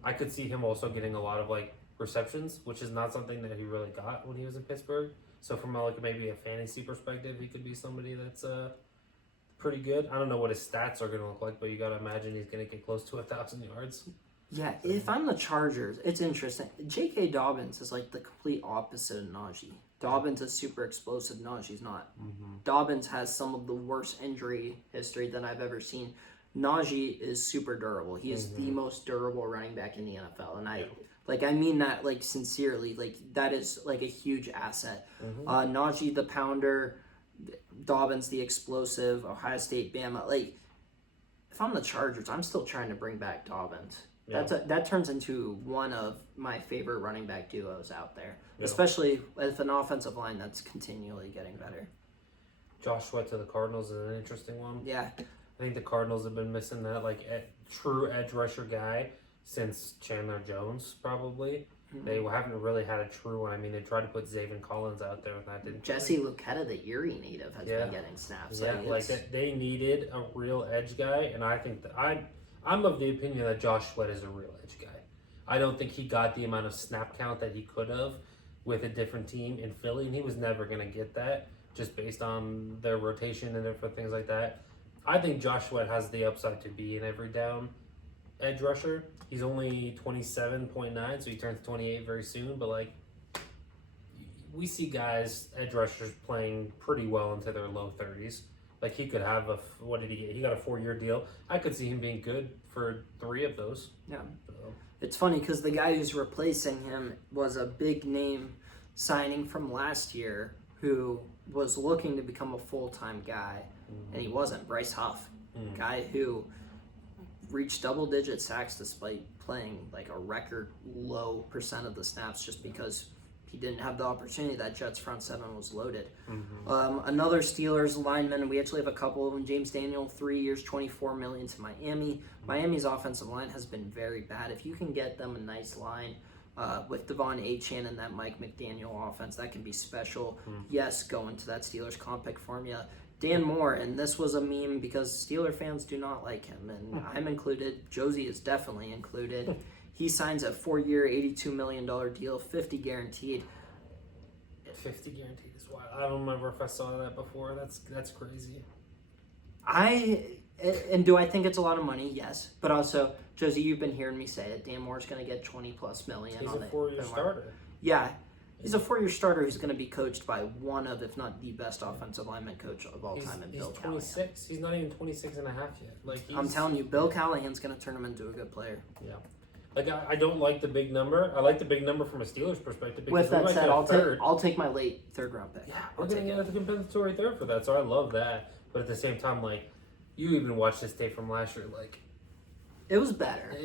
I could see him also getting a lot of like receptions, which is not something that he really got when he was in Pittsburgh. So from like maybe a fantasy perspective, he could be somebody that's pretty good. I don't know what his stats are going to look like, but you got to imagine he's going to get close to 1,000 yards. Yeah, if I'm the Chargers, it's interesting. J.K. Dobbins is like the complete opposite of Najee. Dobbins is super explosive. Najee's not. Dobbins has some of the worst injury history that I've ever seen. Najee is super durable. He is the most durable running back in the NFL, and I mean that like sincerely. Like that is like a huge asset. Najee the pounder. Dobbins, the explosive, Ohio State, Bama. Like, if I'm the Chargers, I'm still trying to bring back Dobbins. Yeah. That turns into one of my favorite running back duos out there, especially with an offensive line that's continually getting better. Josh Sweat to the Cardinals is an interesting one. Yeah. I think the Cardinals have been missing that true edge rusher guy since Chandler Jones, probably. They haven't really had a true one. I mean, they tried to put Zaven Collins out there, and that didn't. Jesse Luketa, the Erie native, has been getting snaps. Yeah, they needed a real edge guy, and I think that I'm of the opinion that Josh Sweat is a real edge guy. I don't think he got the amount of snap count that he could have with a different team in Philly, and he was never going to get that just based on their rotation and different things like that. I think Josh Sweat has the upside to be an every down edge rusher. He's only 27.9, so he turns 28 very soon. But like, we see guys, edge rushers, playing pretty well into their low 30s. Like he could have what did he get? He got a 4-year deal. I could see him being good for 3 of those. Yeah, so. It's funny because the guy who's replacing him was a big name signing from last year who was looking to become a full-time guy, and he wasn't. Bryce Huff, guy who reached double-digit sacks despite playing like a record low % of the snaps just because he didn't have the opportunity. That Jets front seven was loaded. Mm-hmm. Another Steelers lineman, we actually have a couple of them. James Daniel, 3 years, $24 million to Miami. Miami's offensive line has been very bad. If you can get them a nice line with Devon Achane and that Mike McDaniel offense, that can be special. Yes, go into that Steelers comp pick formula. Dan Moore, and this was a meme because Steeler fans do not like him, and I'm included. Josie is definitely included. He signs a 4-year, $82 million deal, 50 guaranteed. 50 guaranteed is wild. I don't remember if I saw that before. That's crazy. And do I think it's a lot of money? Yes. But also, Josie, you've been hearing me say it. Dan Moore's going to get 20+ million. He's on a 4-year starter. Yeah. He's a 4-year starter who's going to be coached by one of, if not the best offensive lineman coach of all time in Bill Callahan. He's 26. He's not even 26 and a half yet. I'm telling you, Bill Callahan's going to turn him into a good player. Yeah. Like, I don't like the big number. I like the big number from a Steelers perspective. With that said, I'll take my late third-round pick. Yeah, we're going to get a compensatory third for that, so I love that. But at the same time, like, you even watched this tape from last year, like... It was better.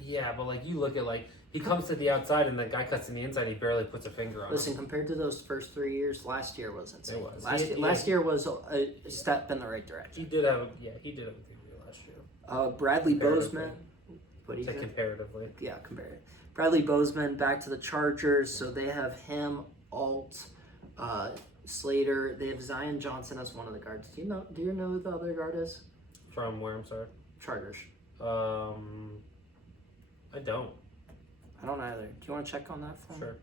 Yeah, but, like, you look at, like, he comes to the outside and the guy cuts in the inside, he barely puts a finger on Listen, him. compared to those first 3 years, last year was insane. It was. Last year was a step in the right direction. He did have a good year last year. Bradley Bozeman. What do you Say think? comparatively. Yeah, compare it. Bradley Bozeman back to the Chargers, so they have him, Alt, Slater. They have Zion Johnson as one of the guards. Do you know who the other guard is? From where, I'm sorry? Chargers. I don't. I don't either. Do you want to check on that for me? Sure.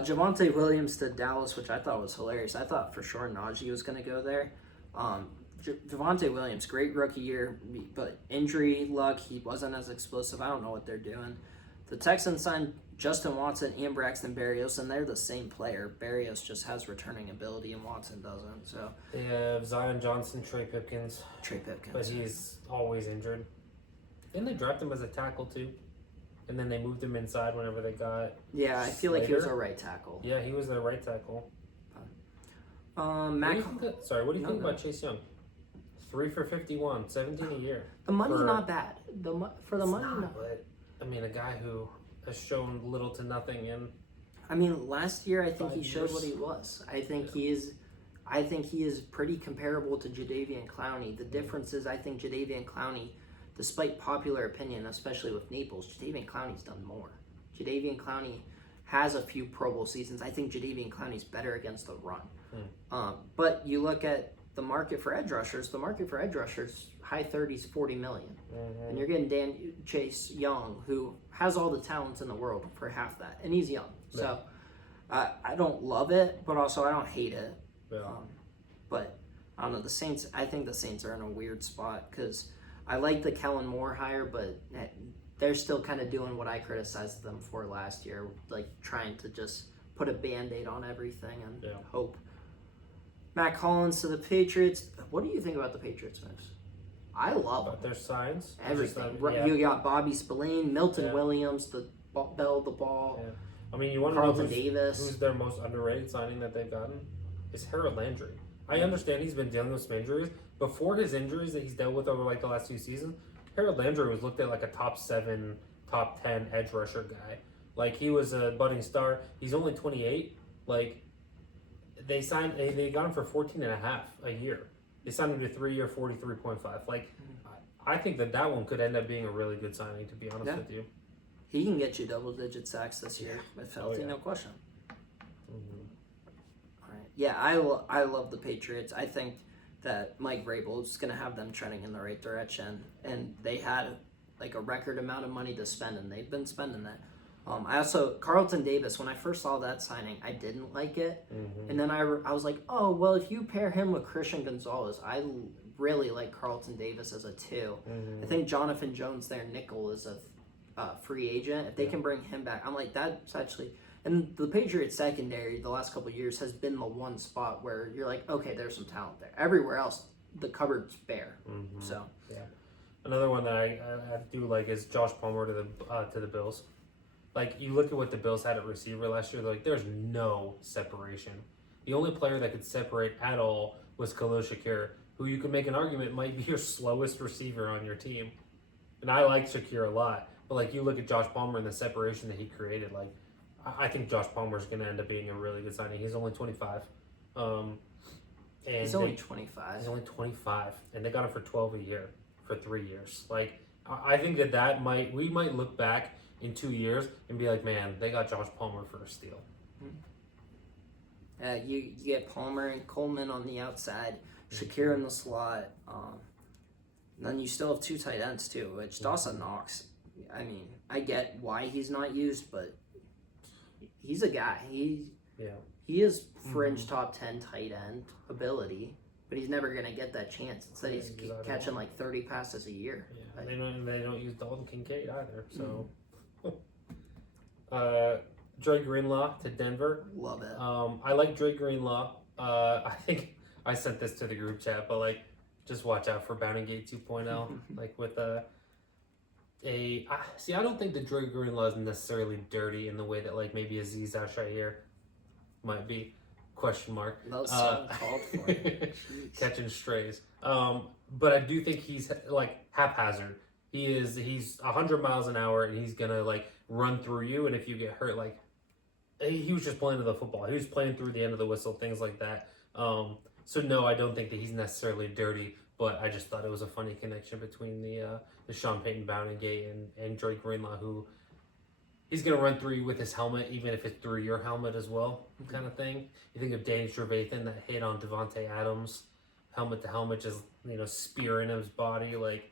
Javonte Williams to Dallas, which I thought was hilarious. I thought for sure Najee was going to go there. Javonte Williams, great rookie year, but injury luck, he wasn't as explosive. I don't know what they're doing. The Texans signed Justin Watson and Braxton Berrios, and they're the same player. Berrios just has returning ability, and Watson doesn't. So They have Zion Johnson, Trey Pipkins, but he's always injured. Didn't they draft him as a tackle too? And then they moved him inside whenever they got. Yeah, I feel like he was Slater. a right tackle. Yeah, he was their right tackle. Mac. What do you think about Chase Young? 3 for 51, 17 a year. The money not bad. For the It's money, not, but I mean, a guy who has shown little to nothing in. I mean, last year I think 5 he showed years. what he was. I think he is pretty comparable to Jadeveon Clowney. The difference is I think Jadeveon Clowney, despite popular opinion, especially with Naples, Jadeveon Clowney's done more. Jadeveon Clowney has a few Pro Bowl seasons. I think Jadeveon Clowney's better against the run. But you look at the market for edge rushers. The market for edge rushers, high 30s, 40 million. And you're getting Chase Young, who has all the talents in the world for half that. And he's young. So I don't love it, but also I don't hate it. Yeah. But I don't know, the Saints, I think the Saints are in a weird spot because I like the Kellen Moore hire, but they're still kind of doing what I criticized them for last year, like trying to just put a Band-Aid on everything and hope. Matt Collins to the Patriots. What do you think about the Patriots moves? I love them. Their signs. Everything. Yeah. You got Bobby Spillane, Milton Williams, the bell of the ball. Yeah. I mean, you want to Carlton know Davis. who's their most underrated signing that they've gotten? It's Harold Landry. I understand he's been dealing with some injuries. Before his injuries that he's dealt with over like the last 2 seasons, Harold Landry was looked at like a top 7, top 10 edge rusher guy. Like he was a budding star. He's only 28. Like they got him for 14.5 a year. They signed him to 3-year, 43.5. Like I think that one could end up being a really good signing. To be honest with you, he can get you double-digit sacks this year with healthy, no question. All right, yeah, I love the Patriots. I think that Mike Vrabel is going to have them trending in the right direction, and they had like a record amount of money to spend, and they've been spending that. Carlton Davis, when I first saw that signing, I didn't like it. And then I was like, oh, well, if you pair him with Christian Gonzalez, I really like Carlton Davis as a 2. I think Jonathan Jones, their nickel, is a free agent. If they can bring him back, I'm like, that's actually... And the Patriots secondary the last couple of years has been the one spot where you're like, okay, there's some talent there. Everywhere else, the cupboard's bare. So yeah. Another one that I do like is Josh Palmer to the Bills. Like, you look at what the Bills had at receiver last year, like, there's no separation. The only player that could separate at all was Khalil Shakir, who you could make an argument might be your slowest receiver on your team. And I like Shakir a lot. But, like, you look at Josh Palmer and the separation that he created, like, I think Josh Palmer's going to end up being a really good signing. He's only 25. And He's only 25. He's only 25, and they got him for 12 a year for 3 years. Like, I think that we might look back in 2 years and be like, man, they got Josh Palmer for a steal. You get Palmer and Coleman on the outside, Shakir in the slot. And then you still have 2 tight ends too, which Dawson Knox. I mean, I get why he's not used, but he's a guy. He is fringe top 10 tight end ability, but he's never gonna get that chance. Instead, he's catching like 30 passes a year. Yeah, they don't use Dalton Kincaid either. So, Dre Greenlaw to Denver. Love it. I like Dre Greenlaw. I think I sent this to the group chat, but like, just watch out for Bounty Gate 2.0. Like with I don't think that Dre Greenlaw is necessarily dirty in the way that like maybe Aziz Al-Shaair might be. Question mark. That was so called for. Catching strays. But I do think he's like haphazard. He's 100 miles an hour and he's gonna like run through you, and if you get hurt, like he was just playing to the football. He was playing through the end of the whistle, things like that. So no, I don't think that he's necessarily dirty, but I just thought it was a funny connection between the Sean Payton Bounty Gate and Dre Greenlaw, who he's going to run through you with his helmet, even if it's through your helmet as well, kind of thing. You think of Danny Trevathan, that hit on Devontae Adams, helmet to helmet, just, spearing his body. Like,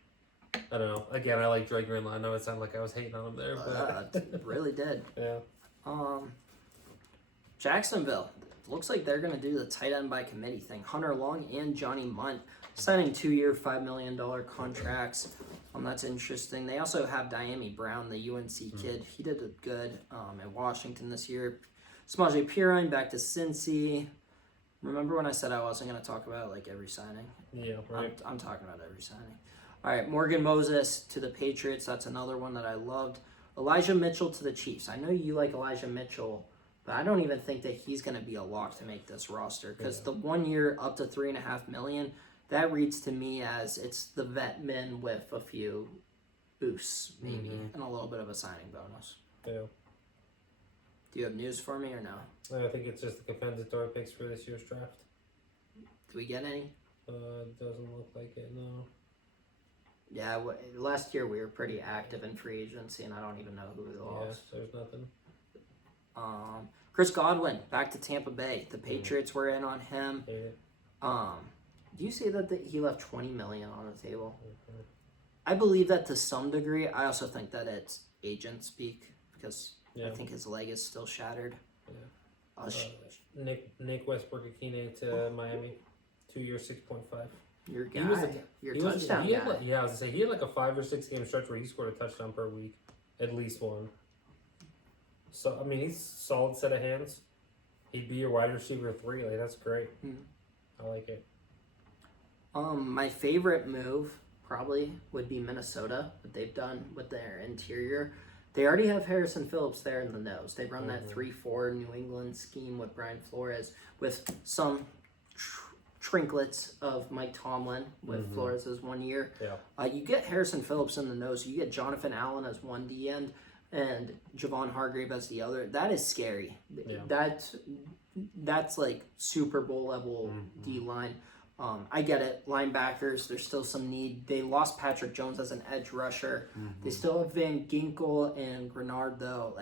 I don't know. Again, I like Dre Greenlaw. I know it sounded like I was hating on him there, but It really did. Yeah. Jacksonville. Looks like they're going to do the tight end by committee thing. Hunter Long and Johnny Munt signing 2-year, $5 million contracts. That's interesting. They also have Diami Brown, the UNC kid. He did it good at Washington this year. Samaje Perine back to Cincy. Remember when I said I wasn't going to talk about like every signing? Yeah, right. I'm talking about every signing. All right, Morgan Moses to the Patriots. That's another one that I loved. Elijah Mitchell to the Chiefs. I know you like Elijah Mitchell, but I don't even think that he's going to be a lock to make this roster because the 1 year up to $3.5 million, that reads to me as it's the vet men with a few boosts maybe and a little bit of a signing bonus. Yeah. Do you have news for me or no? I think it's just the compensatory picks for this year's draft. Do we get any? Doesn't look like it, no. Yeah, last year we were pretty active in free agency, and I don't even know who we lost. Yeah, there's nothing. Chris Godwin back to Tampa Bay. The Patriots were in on him. Do you see that he left $20 million on the table? I believe that to some degree. I also think that it's agent speak because I think his leg is still shattered. Yeah. Nick Westbrook-Akine to Miami, 2 years, 6.5. Your guy, your touchdown guy. I was gonna say he had like a 5 or 6 game stretch where he scored a touchdown per week, at least one. So I mean, he's a solid set of hands. He'd be your wide receiver 3. Like that's great. I like it. My favorite move probably would be Minnesota. What they've done with their interior. They already have Harrison Phillips there in the nose. They run that 3-4 New England scheme with Brian Flores with some trinklets of Mike Tomlin with Flores as 1 year. Yeah. You get Harrison Phillips in the nose. You get Jonathan Allen as one D end and Javon Hargrave as the other. That is scary. Yeah. That's like Super Bowl level D line. I get it. Linebackers, there's still some need. They lost Patrick Jones as an edge rusher. They still have Van Ginkel and Grenard though.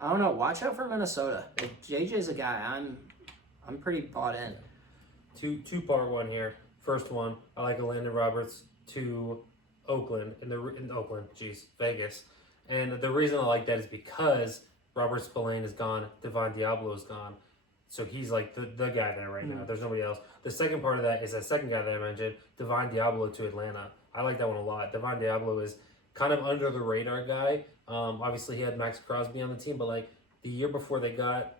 I don't know. Watch out for Minnesota. If JJ's a guy, I'm pretty bought in. Two-part one here. First one, I like Elandon Roberts to Oakland Vegas, and the reason I like that is because Robert Spillane is gone, Devon Diablo is gone, so he's like the guy there right now. There's nobody else. The second part of that is that second guy that I mentioned, Devon Diablo to Atlanta. I like that one a lot. Devon Diablo is kind of under the radar guy. Obviously he had Max Crosby on the team, but like the year before they got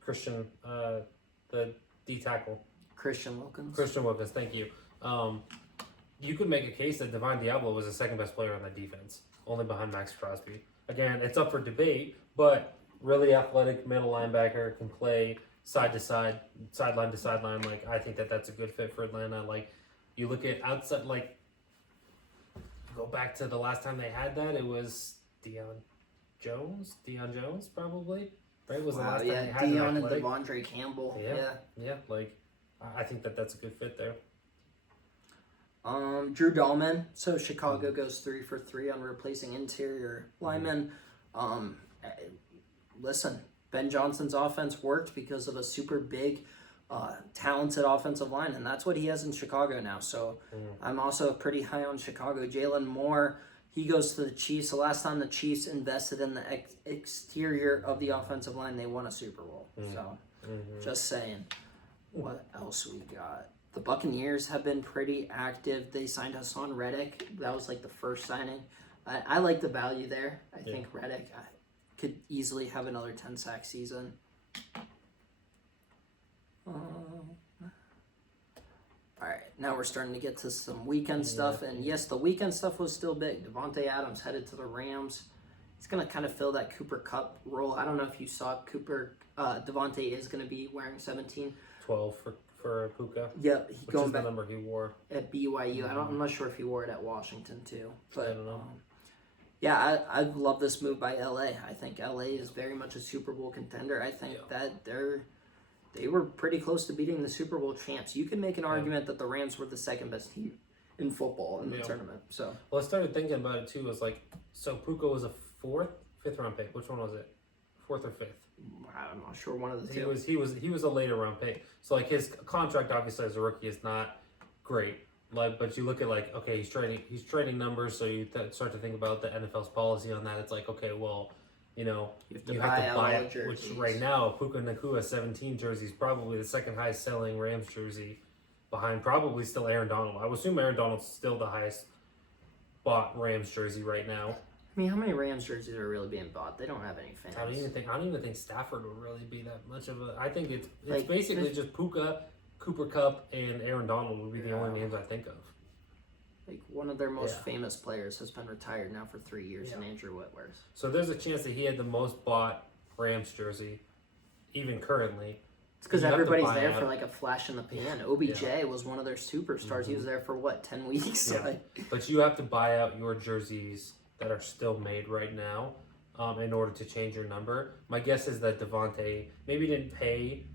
Christian, the D tackle. Christian Wilkins, thank you. You could make a case that Devon Diablo was the second best player on that defense, only behind Max Crosby. Again, it's up for debate, but really athletic middle linebacker, can play side to side, sideline to sideline. Like I think that's a good fit for Atlanta. Like you look at outside, like go back to the last time they had that, it was Deion. Deion Jones, probably. Right? Was the Wow, last time yeah, he had an Deion and athletic. Devondre Campbell. Yeah. Yeah, like I think that's a good fit there. Drew Dahlman. So Chicago goes 3 for 3 on replacing interior linemen. Eh, listen, Ben Johnson's offense worked because of a super big, talented offensive line, and that's what he has in Chicago now. So I'm also pretty high on Chicago. Jalen Moore, he goes to the Chiefs. The last time the Chiefs invested in the exterior of the offensive line, they won a Super Bowl. So just saying. What else we got? The Buccaneers have been pretty active. They signed Hassan Reddick. That was like the first signing. I like the value there. I think Reddick could easily have another 10-sack season. Alright, now we're starting to get to some weekend stuff. And yes, the weekend stuff was still big. Devontae Adams headed to the Rams. He's going to kind of fill that Cooper Kupp role. I don't know if you saw Devontae is going to be wearing 17. 12 for Puka. Yep, he Which going is back the number he wore. at BYU. I'm not sure if he wore it at Washington too. But I don't know. yeah, I love this move by LA. I think LA is very much a Super Bowl contender. I think that they were pretty close to beating the Super Bowl champs. You can make an argument that the Rams were the second best team in football in the tournament. So Well, I started thinking about it too. It was like, so Puka was a fifth round pick. Which one was it? Fourth or fifth? I'm not sure, one of the He two. was a later round pick. So like his contract obviously as a rookie is not great. Like, but you look at like, okay, he's trading numbers, so you start to think about the NFL's policy on that. It's like, okay, well, you know, You have to buy buy all it, the which jerseys. right now Puka Nakua 17 jersey is probably the second highest selling Rams jersey, behind probably still Aaron Donald. I would assume Aaron Donald's still the highest bought Rams jersey right now. I mean, how many Rams jerseys are really being bought? They don't have any fans. I don't even think Stafford would really be that much of a. I think it's Like, basically just Puka, Cooper Kupp, and Aaron Donald would be the only names I think of. Like, one of their most famous players has been retired now for 3 years, and Andrew Whitworth. So there's a chance that he had the most bought Rams jersey, even currently. It's because You have to everybody's buy there out. for like a flash in the pan. OBJ was one of their superstars. He was there for what, 10 weeks? Yeah. Like, But you have to buy out your jerseys that are still made right now in order to change your number. My guess is that Devontae maybe didn't pay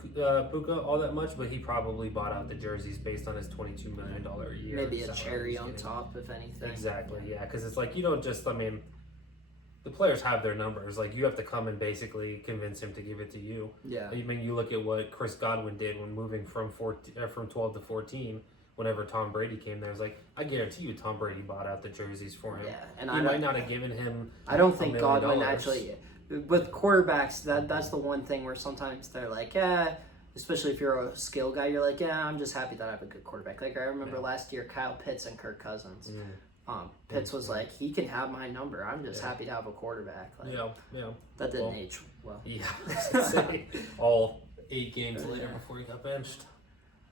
Puka all that much, but he probably bought out the jerseys based on his $22 million a year. maybe a salary cherry he's on getting. top, if anything. Exactly, yeah, because it's like you don't just, I mean, the players have their numbers. Like you have to come and basically convince him to give it to you. Yeah. I mean, you look at what Chris Godwin did when moving from 12 to 14. Whenever Tom Brady came there, it was like, I guarantee you, Tom Brady bought out the jerseys for him. Yeah, and He I might don't- not have given him. I don't $1 think million. Godwin actually. With quarterbacks, that's the one thing where sometimes they're like, yeah, especially if you're a skill guy, you're like, yeah, I'm just happy that I have a good quarterback. Like I remember last year, Kyle Pitts and Kirk Cousins. Pitts was like, he can have my number. I'm just happy to have a quarterback. Like, Yeah. that didn't age well. Yeah. I was gonna say, all 8 games later before he got benched.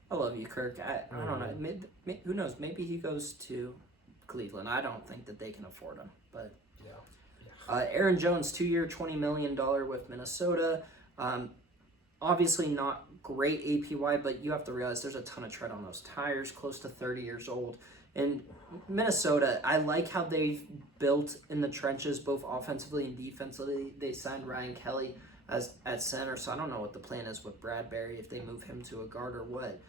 I love you, Kirk. I don't know. Who knows? Maybe he goes to Cleveland. I don't think that they can afford him. But Aaron Jones, 2-year, $20 million with Minnesota. Obviously not great APY, but you have to realize there's a ton of tread on those tires, close to 30 years old. And Minnesota, I like how they've built in the trenches, both offensively and defensively. They signed Ryan Kelly at center, so I don't know what the plan is with Bradbury, if they move him to a guard or what.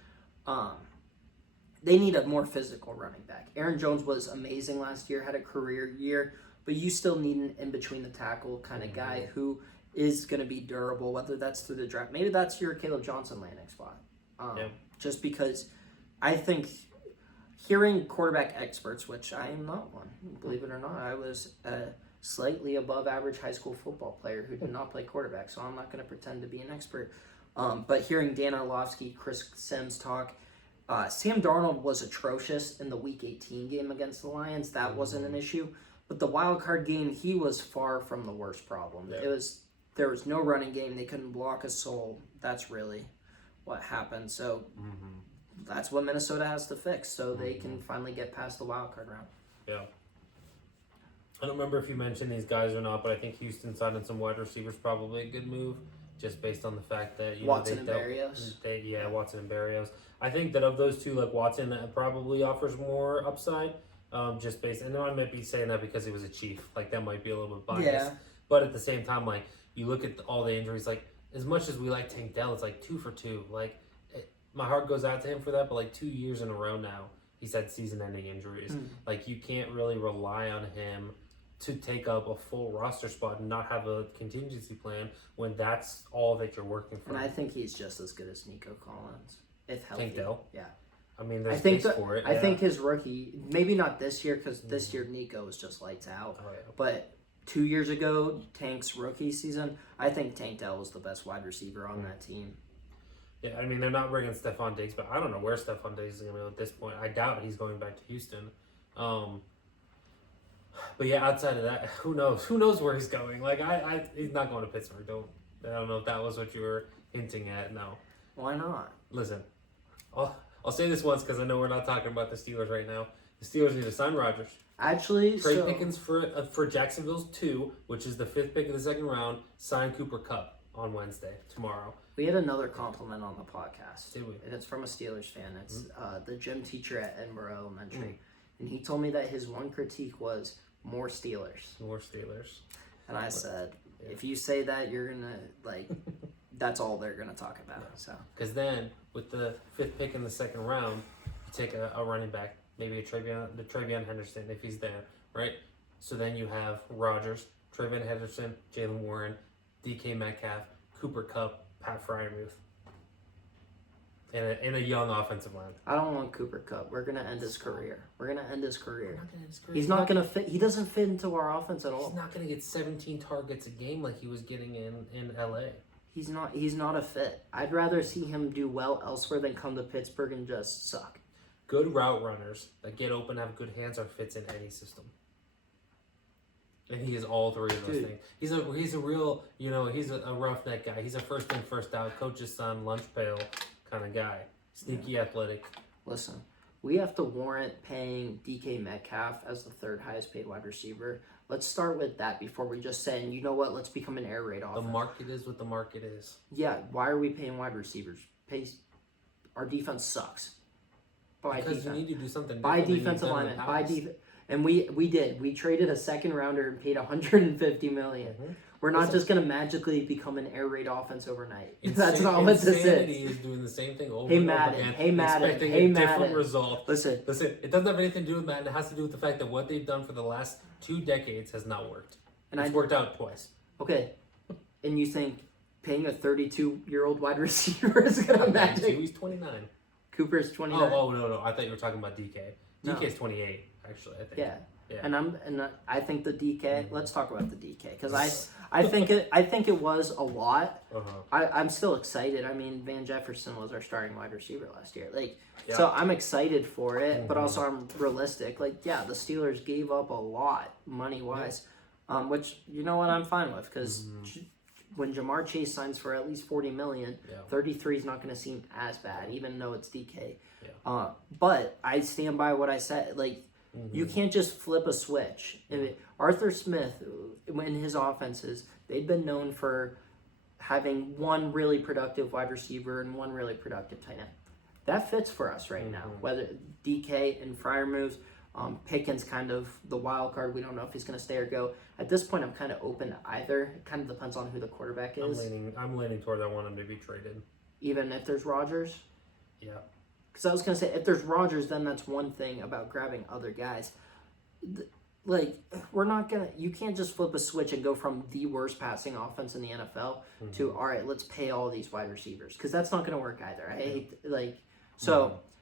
They need a more physical running back. Aaron Jones was amazing last year, had a career year, but you still need an in-between-the-tackle kind of guy who is going to be durable, whether that's through the draft. Maybe that's your Caleb Johnson landing spot. Just because I think hearing quarterback experts, which I am not one, believe it or not, I was a slightly above average high school football player who did not play quarterback, so I'm not going to pretend to be an expert. But hearing Dan Orlovsky, Chris Sims talk, Sam Darnold was atrocious in the Week 18 game against the Lions. That wasn't an issue. But the wild card game, he was far from the worst problem. Yeah. There was no running game. They couldn't block a soul. That's really what happened. So that's what Minnesota has to fix so they can finally get past the wild card round. Yeah. I don't remember if you mentioned these guys or not, but I think Houston signing some wide receivers probably a good move, just based on the fact that Watson and Berrios. Watson and Berrios. I think that of those two, like Watson probably offers more upside, Just based, and I might be saying that because he was a Chief. Like, that might be a little bit biased. Yeah. But at the same time, like, you look at all the injuries, like, as much as we like Tank Dell, it's like 2 for 2. Like, my heart goes out to him for that, but like 2 years in a row now, he's had season-ending injuries. Like, you can't really rely on him to take up a full roster spot and not have a contingency plan when that's all that you're working for. And I think he's just as good as Nico Collins, if healthy. Tank Dell? Yeah. I mean, there's space for it. I think his rookie, maybe not this year, because this year Nico was just lights out. Oh, yeah. But 2 years ago, Tank's rookie season, I think Tank Dell was the best wide receiver on that team. Yeah, I mean, they're not bringing Stephon Diggs, but I don't know where Stephon Diggs is going to go at this point. I doubt he's going back to Houston. But yeah, outside of that, who knows? Who knows where he's going? Like, he's not going to Pittsburgh. I don't know if that was what you were hinting at. No. Why not? Listen, I'll say this once because I know we're not talking about the Steelers right now. The Steelers need to sign Rodgers. Actually, Trade Pickens for Jacksonville's 2, which is the 5th pick of the 2nd round. Sign Cooper Kupp on Wednesday, tomorrow. We had another compliment on the podcast. Did we? And it's from a Steelers fan. It's the gym teacher at Edinburgh Elementary. And he told me that his one critique was more Steelers. More Steelers. And I said, if you say that, you're going to, like, that's all they're going to talk about. So, because then, with the 5th pick in the 2nd round, you take a running back, maybe TreVeyon Henderson if he's there, right? So then you have Rodgers, TreVeyon Henderson, Jalen Warren, DK Metcalf, Cooper Kupp, Pat Freiermuth, in a young offensive line. I don't want Cooper Kupp. We're going to end his career. We're going to end his career. He's not going to fit. He doesn't fit into our offense at all. He's not going to get 17 targets a game like he was getting in LA. He's not a fit. I'd rather see him do well elsewhere than come to Pittsburgh and just suck. Good route runners that get open, have good hands, are fits in any system. And he is all 3 of those things. He's a real, he's a roughneck guy. He's a first in, first out, coach's son, lunch pail kind of guy. Sneaky athletic. Listen, we have to warrant paying DK Metcalf as the 3rd highest paid wide receiver. Let's start with that before we just saying, you know what, let's become an air raid offense. The market is what the market is. Yeah, why are we paying wide receivers? Our defense sucks. Because you need to do something. Buy defensive linemen. And we did. We traded a 2nd rounder and paid $150 million. We're not just going to magically become an air raid offense overnight. That's not what this is. Insanity is doing the same thing over and over again. Expecting a different result. Listen, it doesn't have anything to do with Madden. It has to do with the fact that what they've done for the last 2 decades has not worked. And it's worked out twice. Okay. And you think paying a 32-year-old wide receiver is going to magic? He's 29. Cooper's 29. Oh, no. I thought you were talking about DK. DK's 28, actually, I think. Yeah. Yeah. And I think the DK. Let's talk about the DK because I think it was a lot. I'm still excited. I mean, Van Jefferson was our starting wide receiver last year. So I'm excited for it, but also I'm realistic. The Steelers gave up a lot money wise, which you know what I'm fine with because when Jamar Chase signs for at least $40 million, 33 is not going to seem as bad, even though it's DK. Yeah. But I stand by what I said. You can't just flip a switch. Arthur Smith, in his offenses, they've been known for having one really productive wide receiver and one really productive tight end. That fits for us right now. Whether DK and Freiermuth, Pickens kind of the wild card. We don't know if he's going to stay or go. At this point, I'm kind of open to either. It kind of depends on who the quarterback is. I'm leaning toward I want him to be traded. Even if there's Rodgers? Yeah. Because I was going to say, if there's Rodgers, then that's one thing about grabbing other guys. We're not going to... You can't just flip a switch and go from the worst passing offense in the NFL to, all right, let's pay all these wide receivers. Because that's not going to work either. I hate...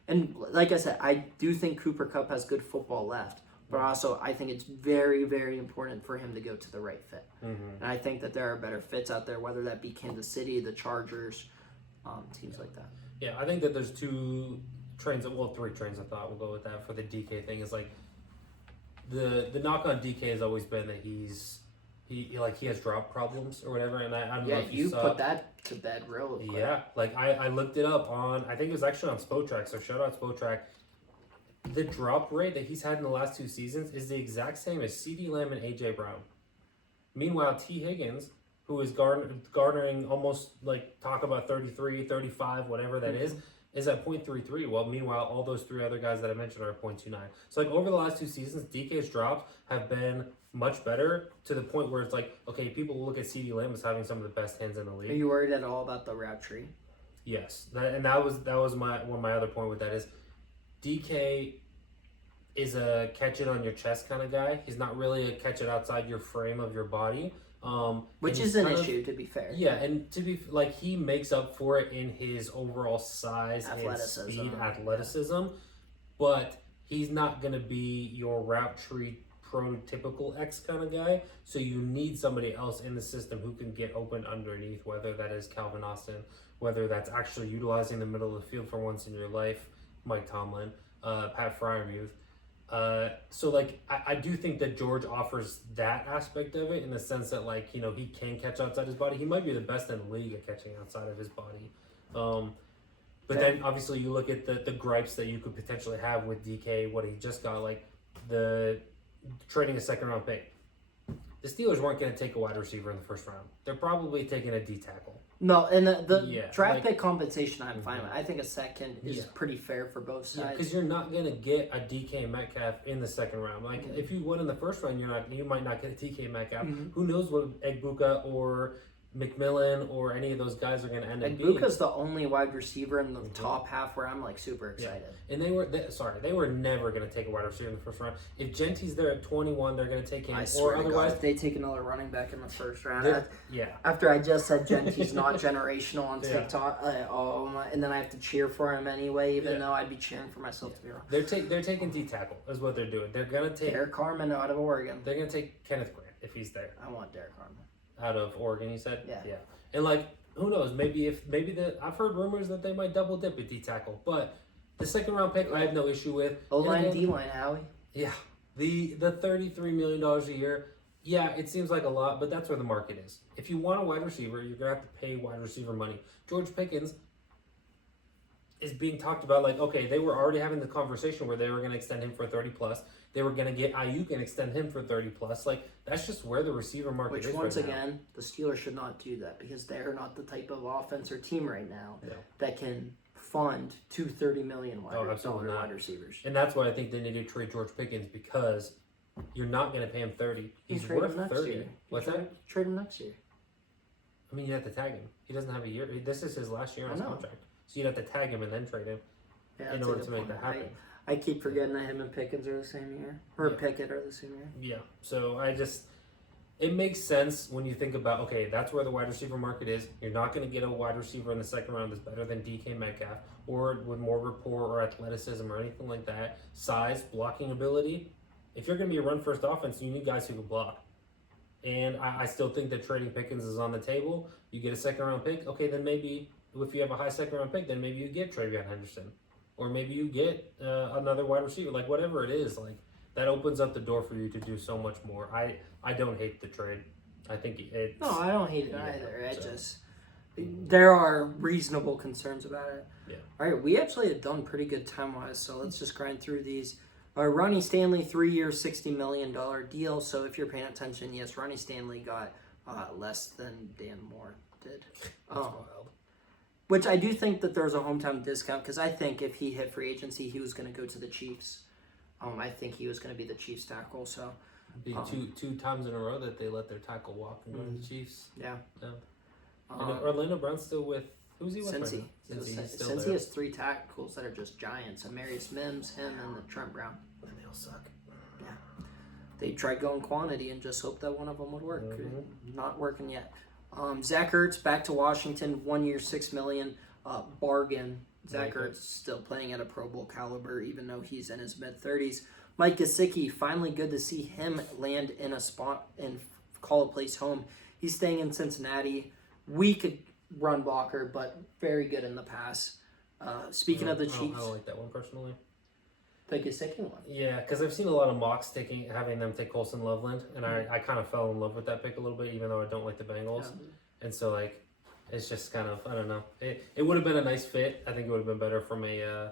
And like I said, I do think Cooper Kupp has good football left. But also, I think it's very, very important for him to go to the right fit. And I think that there are better fits out there, whether that be Kansas City, the Chargers, teams like that. Yeah, I think that there's 3 trains I thought we'll go with that for the DK thing. Is the knock on DK has always been that he has drop problems or whatever, and I don't know if you saw, put that to bed real quick. Yeah, I looked it up on, I think it was actually on Spotrac, so shout out Spotrac. The drop rate that he's had in the last 2 seasons is the exact same as CeeDee Lamb and AJ Brown. Meanwhile, T. Higgins, who is garnering almost talk about 33, 35, whatever that is is at .33. Well, meanwhile, all those three other guys that I mentioned are at .29. So like over the last 2 seasons, DK's drops have been much better to the point where it's like, okay, people look at CeeDee Lamb as having some of the best hands in the Are league. you worried at all about the route tree? Yes, that was my other point with that is DK is a catch it on your chest kind of guy. He's not really a catch it outside your frame of your body. Which is an issue, to be fair. Yeah, and to be like he makes up for it in his overall size Athleticism. and speed, athleticism, but he's not gonna be your route tree prototypical X kind of guy. So you need somebody else in the system who can get open underneath, whether that is Calvin Austin, whether that's actually utilizing the middle of the field for once in your life, Mike Tomlin, Pat Fryermuth. So like I do think that George offers that aspect of it in the sense that like he can catch outside his body. He might be the best in the league at catching outside of his body. But then obviously you look at the gripes that you could potentially have with DK, what he just got, like the trading a second round pick. The Steelers weren't going to take a wide receiver in the first round. They're probably taking a D tackle. No, and the Yeah, draft like- pick compensation I'm fine with. I think a second is Yeah. pretty fair for both Yeah, sides. because you're not gonna get a DK Metcalf in the second round. Like if you would in the first round, you might not get a DK Metcalf. Who knows what Egbuka or McMillan or any of those guys are gonna end up And being. Buka's the only wide receiver in the top half where I'm like super excited. And they were never gonna take a wide receiver in the first round. If Genty's there at 21, they're gonna take him. I Or swear to otherwise, God, if they take another running back in the first round. they're- yeah. After I just said Genty's not generational on Yeah. TikTok, and then I have to cheer for him anyway, even Yeah. though I'd be cheering for myself to be wrong. They're taking D tackle is what they're doing. They're gonna take Derek Carmen out of Oregon. they're gonna take Kenneth Grant if he's there. I want Derek Carmen. Out of Oregon, you said? Yeah. Yeah. And like, who knows? I've heard rumors that they might double dip at D tackle, but the second round pick I have no issue with. O And line, again, D line, Howie. Yeah. The $33 million a year, yeah, it seems like a lot, but that's where the market is. If you want a wide receiver, you're gonna have to pay wide receiver money. George Pickens is being talked about like, okay, they were already having the conversation where they were gonna extend him for 30 plus. They were gonna get Ayuk and extend him for 30 plus. Like that's just where the receiver market Which is once right now. again, the Steelers should not do that because they're not the type of offense or team right now No. that can fund two $30 million absolutely not. wide receivers. And that's why I think they need to trade George Pickens because you're not gonna pay him 30. He's Trade worth him next 30. year. What's Trade- that? Trade him next year. I mean, you have to tag him. He doesn't have a year. This is his last year on his I know. contract. So you'd have to tag him and then trade him Yeah, in that's a order good to make point. that happen. I keep forgetting that him and Pickens are the same year. Or Yeah. Pickett are the same year. Yeah. So it makes sense when you think about, okay, that's where the wide receiver market is. You're not going to get a wide receiver in the second round that's better than DK Metcalf or with more rapport or athleticism or anything like that. Size, blocking ability. If you're going to be a run first offense, you need guys who can block. And I still think that trading Pickens is on the table. You get a second round pick. Okay, then maybe if you have a high second round pick, then maybe you get Travion Henderson. Or maybe you get another wide receiver. Like whatever it is, like that opens up the door for you to do so much more. I don't hate the trade. I think it's No, I don't hate it Yeah, either. so. There are reasonable concerns about it. Yeah. All right, we actually have done pretty good time-wise, so let's just grind through these. Ronnie Stanley, 3-year, $60 million deal. So if you're paying attention, yes, Ronnie Stanley got less than Dan Moore did. That's wild. Which I do think that there's a hometown discount because I think if he hit free agency, he was going to go to the Chiefs. I think he was going to be the Chiefs tackle. So Be two times in a row that they let their tackle walk and go to the Chiefs. yeah. Yeah. And Orlando Brown's still with who's he with? right Cincy. now? Cincy. He's still Cincy there. has 3 tackles that are just giants. Amarius Mims, him, and the Trent Brown. And they all suck. They tried going quantity and just hoped that one of them would work. Mhm. Not working yet. Zach Ertz back to Washington, 1 year, $6 million bargain. Zach Like it. Ertz still playing at a Pro Bowl caliber, even though he's in his mid 30s. Mike Gesicki, finally good to see him land in a spot and call a place home. He's staying in Cincinnati. Weak run blocker, but very good in the pass. Speaking of the I Chiefs, don't like that one personally. the Gesicki one. Yeah, because I've seen a lot of mocks having them take Colson Loveland, and I kind of fell in love with that pick a little bit, even though I don't like the Bengals. And so like, it's just kind of I don't know. It would have been a nice fit. I think it would have been better from a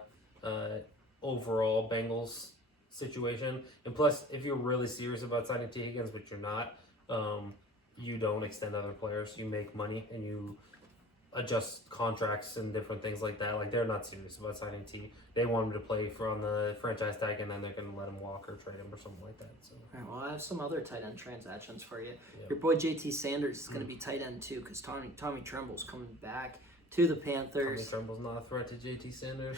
overall Bengals situation. And plus, if you're really serious about signing T Higgins, which you're not, you don't extend other players. You make money and you adjust contracts and different things like that. Like they're not serious about signing T. They want him to play for on the franchise tag, and then they're going to let him walk or trade him or something like that. So All right, well, I have some other tight end transactions for you. Yeah. Your boy JT Sanders is going to be tight end too, because Tommy Tremble's coming back to the Tommy Panthers. Tremble's not a threat to JT Sanders.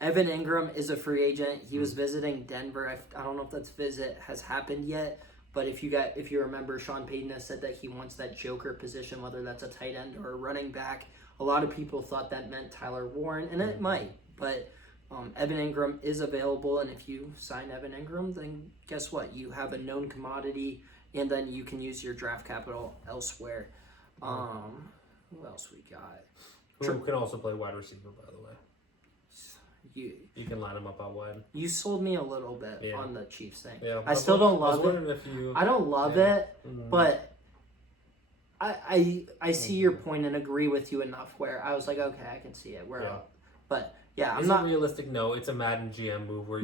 Evan Ingram is a free agent. He was visiting Denver. I don't know if that visit has happened yet, but if you remember, Sean Payton has said that he wants that joker position, whether that's a tight end or a running back. A lot of people thought that meant Tyler Warren, and it might, but Evan Ingram is available, and if you sign Evan Ingram, then guess what? You have a known commodity, and then you can use your draft capital elsewhere. Who else we got? Who can also play wide receiver, by the way. You can line him up out wide. You sold me a little bit Yeah. on the Chiefs thing. Yeah, I still don't I was love wondering it. if you. I don't love Yeah. it, but I see your point and agree with you enough where I was like, okay, I can see it. But yeah, I'm Is not it realistic? No, it's a Madden GM move where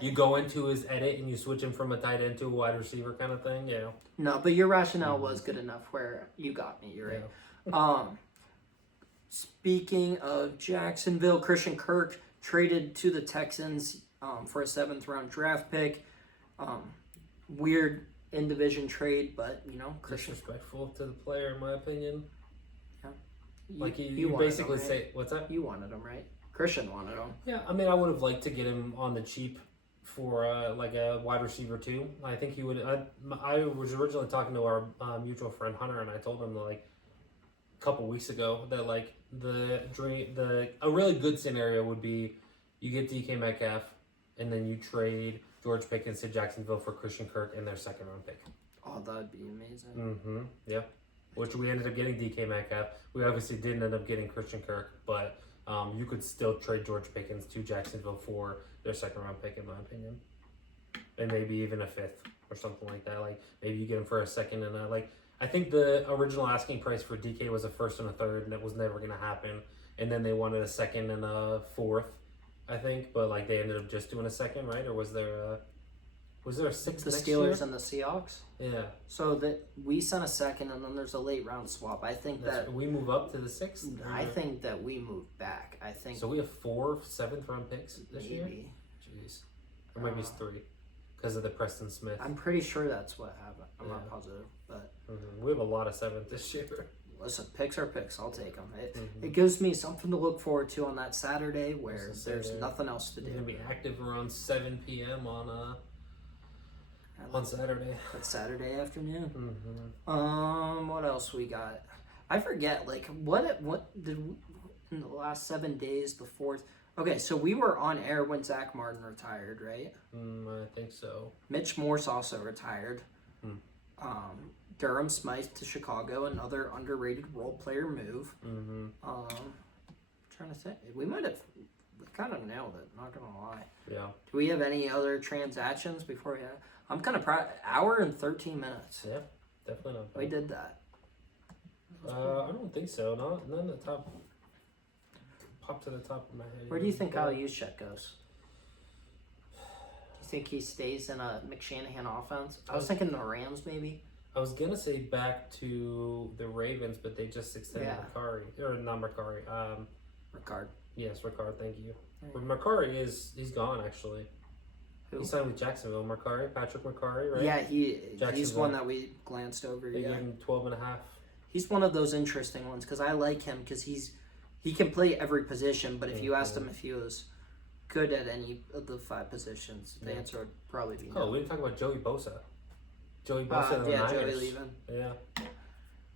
you go into his edit and you switch him from a tight end to a wide receiver kind of thing. Yeah. No, but your rationale was good enough where you got me. You're right. Speaking of Jacksonville, Christian Kirk traded to the Texans for a 7th round draft pick. Weird in division trade, but Christian. Disrespectful to the player, in my opinion. Yeah. Like you wanted basically him, right? say, what's that? You wanted him, right? Christian wanted him. Yeah, I mean, I would have liked to get him on the cheap for like a wide receiver too. I think he would. I was originally talking to our mutual friend Hunter, and I told him like a couple weeks ago that like a really good scenario would be you get DK Metcalf, and then you trade George Pickens to Jacksonville for Christian Kirk and their 2nd round pick. Oh, that'd be amazing. Mm-hmm. Yeah. Which we ended up getting DK Metcalf. We obviously didn't end up getting Christian Kirk, but you could still trade George Pickens to Jacksonville for their 2nd round pick, in my opinion, and maybe even a 5th or something like that. Like maybe you get him for a 2nd and I think the original asking price for DK was a 1st and a 3rd, and it was never going to happen. And then they wanted a 2nd and a 4th, I think, but like they ended up just doing a 2nd, right? Or was there a 6th? The next Steelers year? and the Seahawks. Yeah. So that we sent a 2nd, and then there's a late round swap. I think that we move up to the 6th. I think that we moved back. I think So we have 4 7th round picks this year. maybe. Jeez, or maybe it's 3 because of the Preston Smith. I'm pretty sure that's what happened. I'm not Yeah. positive, but We have a lot of 7th this year. listen, picks are picks. I'll take them. Mm-hmm. It gives me something to look forward to on that Saturday where It's a there's Saturday. nothing else to We're gonna do. be active around 7 p.m. on Saturday. That's Saturday afternoon. Mm-hmm. What else we got? I forget. Like what did in the last 7 days the 4th? Okay, so we were on air when Zach Martin retired, right? I think so. Mitch Morse also retired. Hmm. Durham Smythe to Chicago, another underrated role player move. Mm-hmm. Trying to think, we kind of nailed it. Not gonna lie. Yeah. Do we have any other transactions before we? I'm kind of proud. Hour and 13 minutes. Yeah. Definitely not bad. We did that. I don't think so. None of the top. Pop to the top of my head. Where do you think Kyle Juszczyk goes? Do you think he stays in a McShanahan offense? I was thinking the Rams, maybe. I was gonna say back to the Ravens, but they just extended Macari, or not Macari. Ricard. Yes, Ricard. Thank you. Right. But Macari he's gone actually. Who? He signed with Jacksonville. Patrick Macari, right? Yeah, he's Jacksonville. one that we glanced over. They Yeah, gave him 12 and a half. he's one of those interesting ones because I like him because he can play every position. But if you asked him if he was good at any of the 5 positions, the answer would probably be no. Oh, we didn't talk about Joey Bosa. Joey Bosa and the yeah, Niners. Joey leaving. Yeah.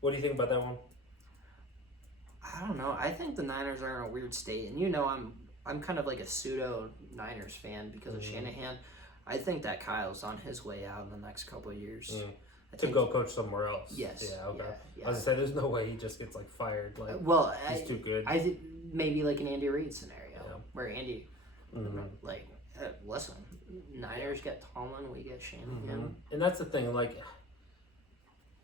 What do you think about that one? I don't know. I think the Niners are in a weird state, and I'm kind of like a pseudo Niners fan because of Shanahan. I think that Kyle's on his way out in the next couple of years. To go coach somewhere else. Yes. Yeah. Okay. Yeah. I was gonna say, there's no way he just gets like fired. Like, well, he's too good. I think maybe like an Andy Reid scenario where Andy, like, listen, Niners get Tomlin, we get Shanahan. And that's the thing. Like,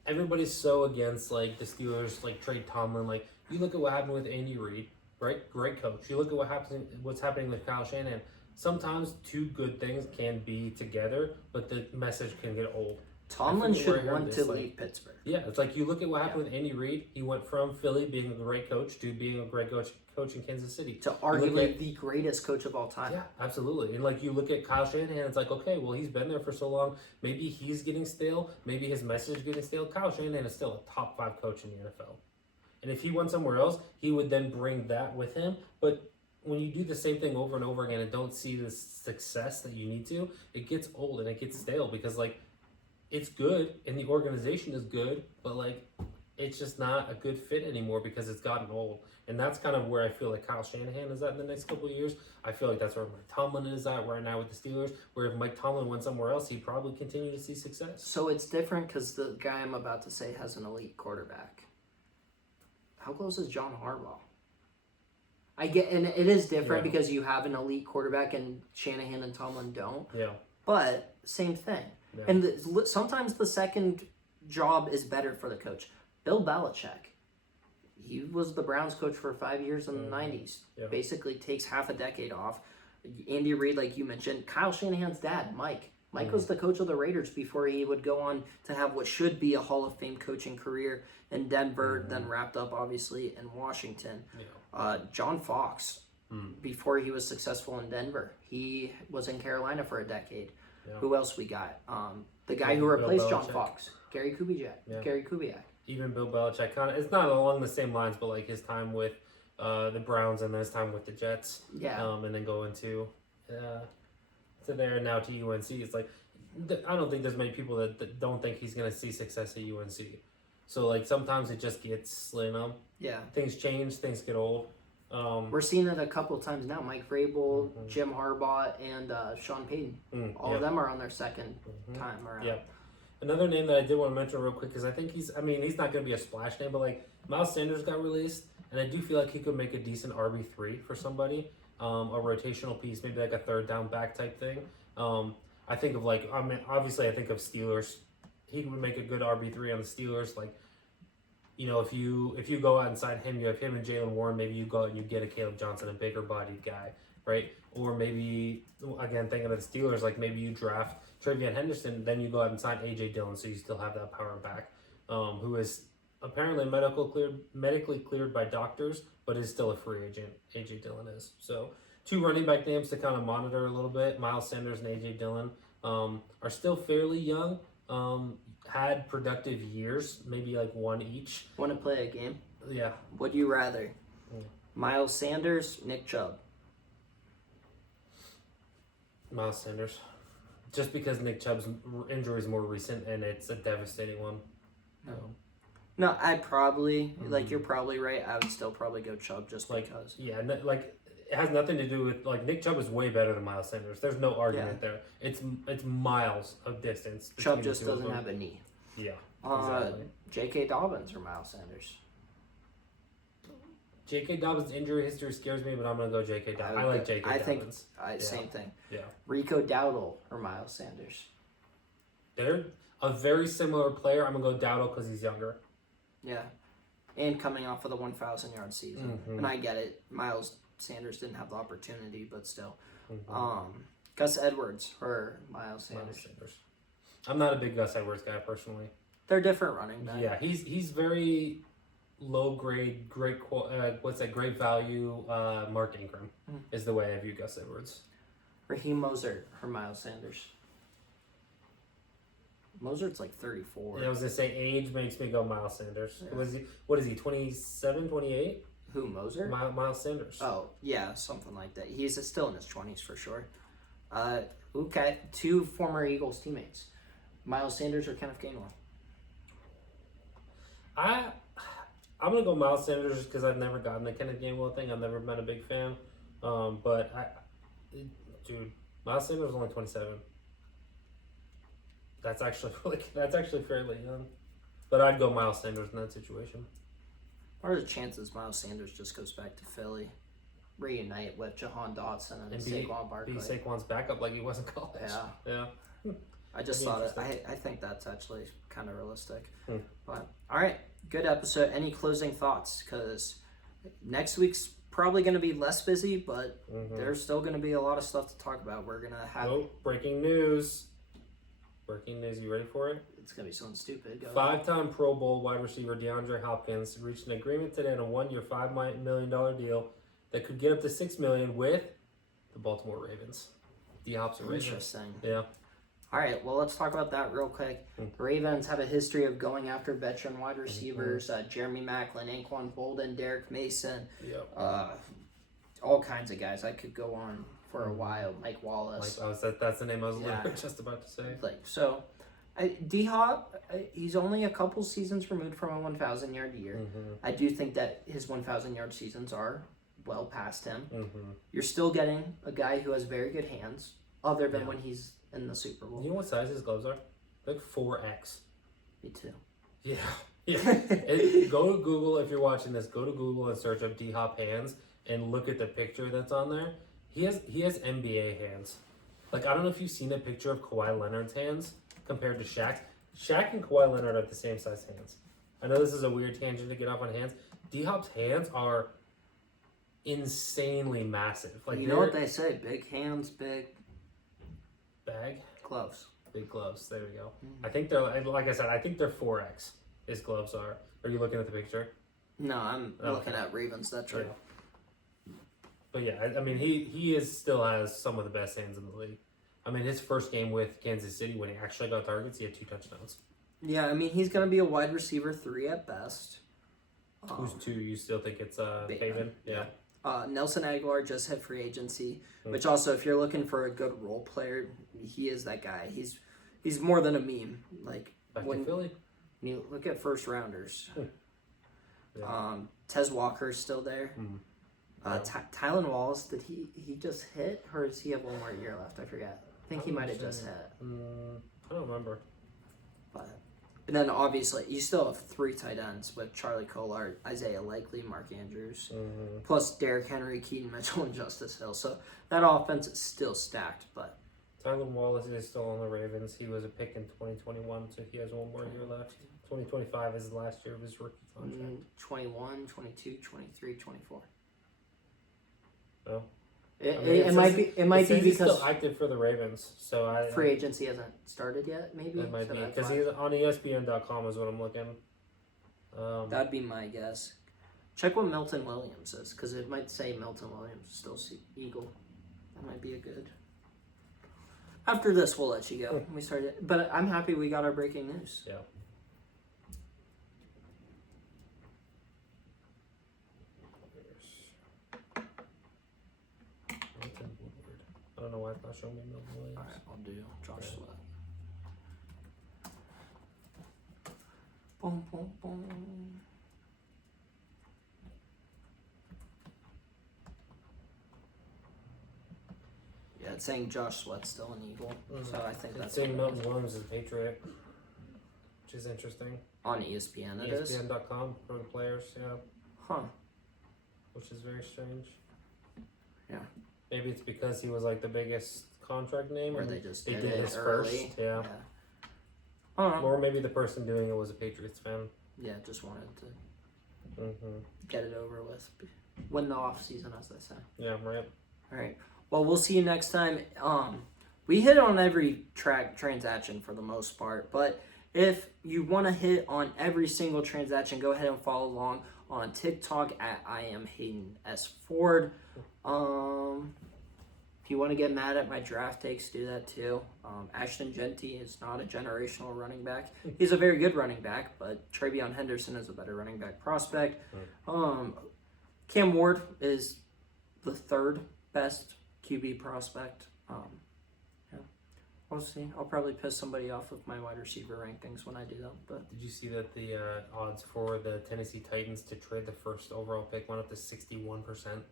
everybody's so against like the Steelers like trade Tomlin. Like, you look at what happened with Andy Reid, right? Great coach. You look at what's happening with Kyle Shanahan. Sometimes 2 good things can be together, but the message can get old. Tomlin forget where I should heard want this, to like- leave Pittsburgh. Yeah, it's like you look at what happened with Andy Reid. He went from Philly being a great coach to being a great coach in Kansas City. To arguably the greatest coach of all time. Yeah, absolutely. And like you look at Kyle Shanahan, it's like, okay, well, he's been there for so long. Maybe he's getting stale. Maybe his message is getting stale. Kyle Shanahan is still a top 5 coach in the NFL. And if he went somewhere else, he would then bring that with him. But when you do the same thing over and over again and don't see the success that you need to, it gets old and it gets stale because, like, it's good and the organization is good, but, like, it's just not a good fit anymore because it's gotten old. And that's kind of where I feel like Kyle Shanahan is at in the next couple of years. I feel like that's where Mike Tomlin is at right now with the Steelers, where if Mike Tomlin went somewhere else, he'd probably continue to see success. So it's different because the guy I'm about to say has an elite quarterback. How close is John Harbaugh? I get, and it is different Yeah. because you have an elite quarterback and Shanahan and Tomlin don't. Yeah. But same thing. Yeah. And sometimes the second job is better for the coach. Bill Belichick, he was the Browns coach for 5 years in the 90s. Yeah. Basically takes half a decade off. Andy Reid, like you mentioned, Kyle Shanahan's dad, Mike. Mike was the coach of the Raiders before he would go on to have what should be a Hall of Fame coaching career in Denver, then wrapped up obviously in Washington. Yeah. John Fox, before he was successful in Denver, he was in Carolina for a decade. Yeah. Who else we got? The guy who Bill replaced John Belichick. Fox, Gary Kubiak. Yeah. Gary Kubiak. Even Bill Belichick, kind of, it's not along the same lines, but like his time with the Browns and his time with the Jets, Yeah. and then going to there and now to UNC. It's like I don't think there's many people that don't think he's gonna see success at UNC. So like sometimes it just gets Yeah. things change, things get old. We're seeing it a couple of times now. Mike Vrabel, Jim Harbaugh, and Sean Payton. All of them are on their second time around. Yeah. Another name that I did want to mention real quick because I think he's not going to be a splash name, but like Miles Sanders got released, and I do feel like he could make a decent RB3 for somebody, a rotational piece, maybe like a third down back type thing. I think of obviously I think of Steelers. He would make a good RB3 on the Steelers. Like, you know, if you go out and sign him, you have him and Jalen Warren. Maybe you go out and you get a Caleb Johnson, a bigger bodied guy, right? Or maybe again thinking of the Steelers, like maybe you draft Travion Henderson, then you go out and sign AJ Dillon, so you still have that power back, who is apparently medically cleared by doctors, but is still a free agent. AJ Dillon is. So 2 running back names to kind of monitor a little bit. Miles Sanders and AJ Dillon are still fairly young. Had productive years, maybe like one each. Want to play a game? Yeah. Would you rather? Miles Sanders, Nick Chubb. Miles Sanders. Just because Nick Chubb's injury is more recent and it's a devastating one. No, I'd probably, like you're probably right, I would still probably go Chubb just Like, because. yeah, like it has nothing to do with like Nick Chubb is way better than Miles Sanders. There's no argument there. It's miles of distance. Chubb between just the two of doesn't them. have a knee. Yeah, exactly. J.K. Dobbins or Miles Sanders? J.K. Dobbins' injury history scares me, but I'm gonna go J.K. Dobbins. I would like go- J.K. I think Dobbins. same thing. Yeah, Rico Dowdle or Miles Sanders? they're a very similar player. I'm gonna go Dowdle because he's younger. Yeah. And coming off of the 1,000-yard season. And I get it. Miles Sanders didn't have the opportunity, but still. Gus Edwards or Miles Sanders? Miles Sanders. I'm not a big Gus Edwards guy personally. They're different running backs. Yeah, he's very low grade, great value. Mark Ingram is the way I view Gus Edwards. Raheem Mostert or Miles Sanders? Mosert's like 34. I was gonna say age makes me go Miles Sanders. Yeah. What is he? 27, 28? Who, Mostert? Miles Sanders. Oh, yeah, something like that. He's still in his 20s for sure. Okay, 2 former Eagles teammates. Miles Sanders or Kenneth Gainwell? I'm gonna go Miles Sanders just because I've never gotten the Kenneth Gainwell thing. I've never been a big fan. Dude, Miles Sanders is only 27. That's actually fairly young. But I'd go Miles Sanders in that situation. What are the chances Miles Sanders just goes back to Philly, reunite with Jahan Dotson and Saquon Barkley? Be Saquon's backup like he was in college. Yeah. Yeah. I just That'd thought be it. I think that's actually kind of realistic. But all right, good episode. Any closing thoughts? Because next week's probably going to be less busy, but there's still going to be a lot of stuff to talk about. We're gonna have breaking news. Breaking news, you ready for it? It's gonna be something stupid. Go ahead. 5-time Pro Bowl wide receiver DeAndre Hopkins reached an agreement today on a 1-year, $5 million deal that could get up to $6 million with the Baltimore Ravens. D-Hop's a Ravens. Interesting. Yeah. All right, well, let's talk about that real quick. The Ravens have a history of going after veteran wide receivers, Jeremy Maclin, Anquan Bolden, Derek Mason, Yep. all kinds of guys. I could go on for a while. Mike Wallace. That's the name I was Yeah. just about to say. D-Hop, he's only a couple seasons removed from a 1,000-yard year. I do think that his 1,000-yard seasons are well past him. You're still getting a guy who has very good hands, other than when he's in the Super Bowl. You know what size his gloves are? Like 4X. Me too. Yeah. Yeah. Go to Google if you're watching this. Go to Google and search up D-Hop hands and look at the picture that's on there. He has NBA hands. Like, I don't know if you've seen a picture of Kawhi Leonard's hands compared to Shaq's. Shaq and Kawhi Leonard are the same size hands. I know this is a weird tangent to get off on hands. D-Hop's hands are insanely massive. Like, you know what they say? Big hands, big bag, gloves. big gloves. There we go. I think they're, like I said, I think they're 4X. His gloves are. Are you looking at the picture? No, I'm looking at Ravens. That's right. But yeah, I mean, he still has some of the best hands in the league. I mean, his first game with Kansas City, when he actually got targets, he had 2 touchdowns. Yeah, I mean, he's going to be a wide receiver 3 at best. Who's 2? You still think it's Bateman? Yeah. Nelson Aguilar just hit free agency, which also, if you're looking for a good role player, he is that guy. He's more than a meme. Like, Back to Philly. when you look at first rounders, Yeah. Tez Walker's still there. Tylan Wallace, did he just hit, or does he have one more year left? I forget. I think he might have just hit. I don't remember. But and then obviously you still have 3 tight ends with Charlie Collard, Isaiah Likely, Mark Andrews, plus Derrick Henry, Keaton Mitchell, and Justice Hill. So that offense is still stacked. But Tylan Wallace is still on the Ravens. He was a pick in 2021, so he has one more year left. 2025 is the last year of his rookie contract. 21, 22, 23, 24. No. It might be he's because still active for the Ravens, so free agency hasn't started yet. Maybe it might So be that's because why. he's on ESPN.com is what I'm looking. That'd be my guess. Check what Milton Williams is, because it might say Milton Williams is still Eagle. That might be a good. After this, we'll let you go. We started, but I'm happy we got our breaking news. Yeah. I don't know why it's not showing me Milton Williams. All right, I'll do Josh Sweat. Boom, boom, boom. Yeah, it's saying Josh Sweat's still an Eagle, so I think It's that's saying what it Milton is. Williams is a Patriot, which is interesting. On ESPN. It is. ESPN.com for the players, yeah, Huh. which is very strange. Yeah. Maybe it's because he was like the biggest contract name, Or and they just they did did it his early. first, yeah. I don't know. Or maybe the person doing it was a Patriots fan. Yeah, just wanted to Mm-hmm. get it over with. Win the off season, as they say. Yeah, right. All right. Well, we'll see you next time. We hit on every transaction for the most part, but if you want to hit on every single transaction, go ahead and follow along on TikTok at I am Hayden S. Ford. If you want to get mad at my draft takes, do that too. Ashton Genty is not a generational running back. He's a very good running back, but Travion Henderson is a better running back prospect. Cam Ward is the 3rd best QB prospect. Yeah, we'll see. I'll probably piss somebody off with my wide receiver rankings when I do them. But Did you see that the odds for the Tennessee Titans to trade the first overall pick went up to 61%?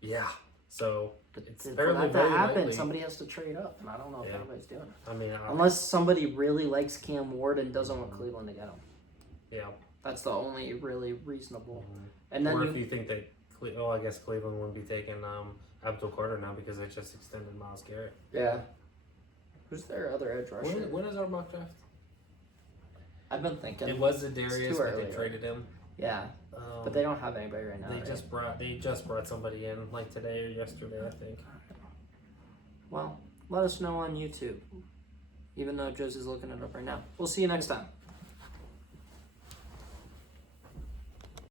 Yeah. So it's for apparently that to very happen, likely. somebody has to trade up, and I don't know if Yeah. anybody's doing it. I mean, Unless somebody really likes Cam Ward and doesn't want Cleveland to get him. yeah. That's the only really reasonable. And then Or if you think that, I guess Cleveland wouldn't be taking Abdul Carter now because they just extended Myles Garrett. yeah. Who's their other edge rusher? When is our mock draft? I've been thinking. It was It's Zadarius, too but early, they right? traded him. Yeah, but they don't have anybody right now. They right? just brought somebody in like today or yesterday, I think. Well, let us know on YouTube. even though Josie's looking it up right now. We'll see you next time.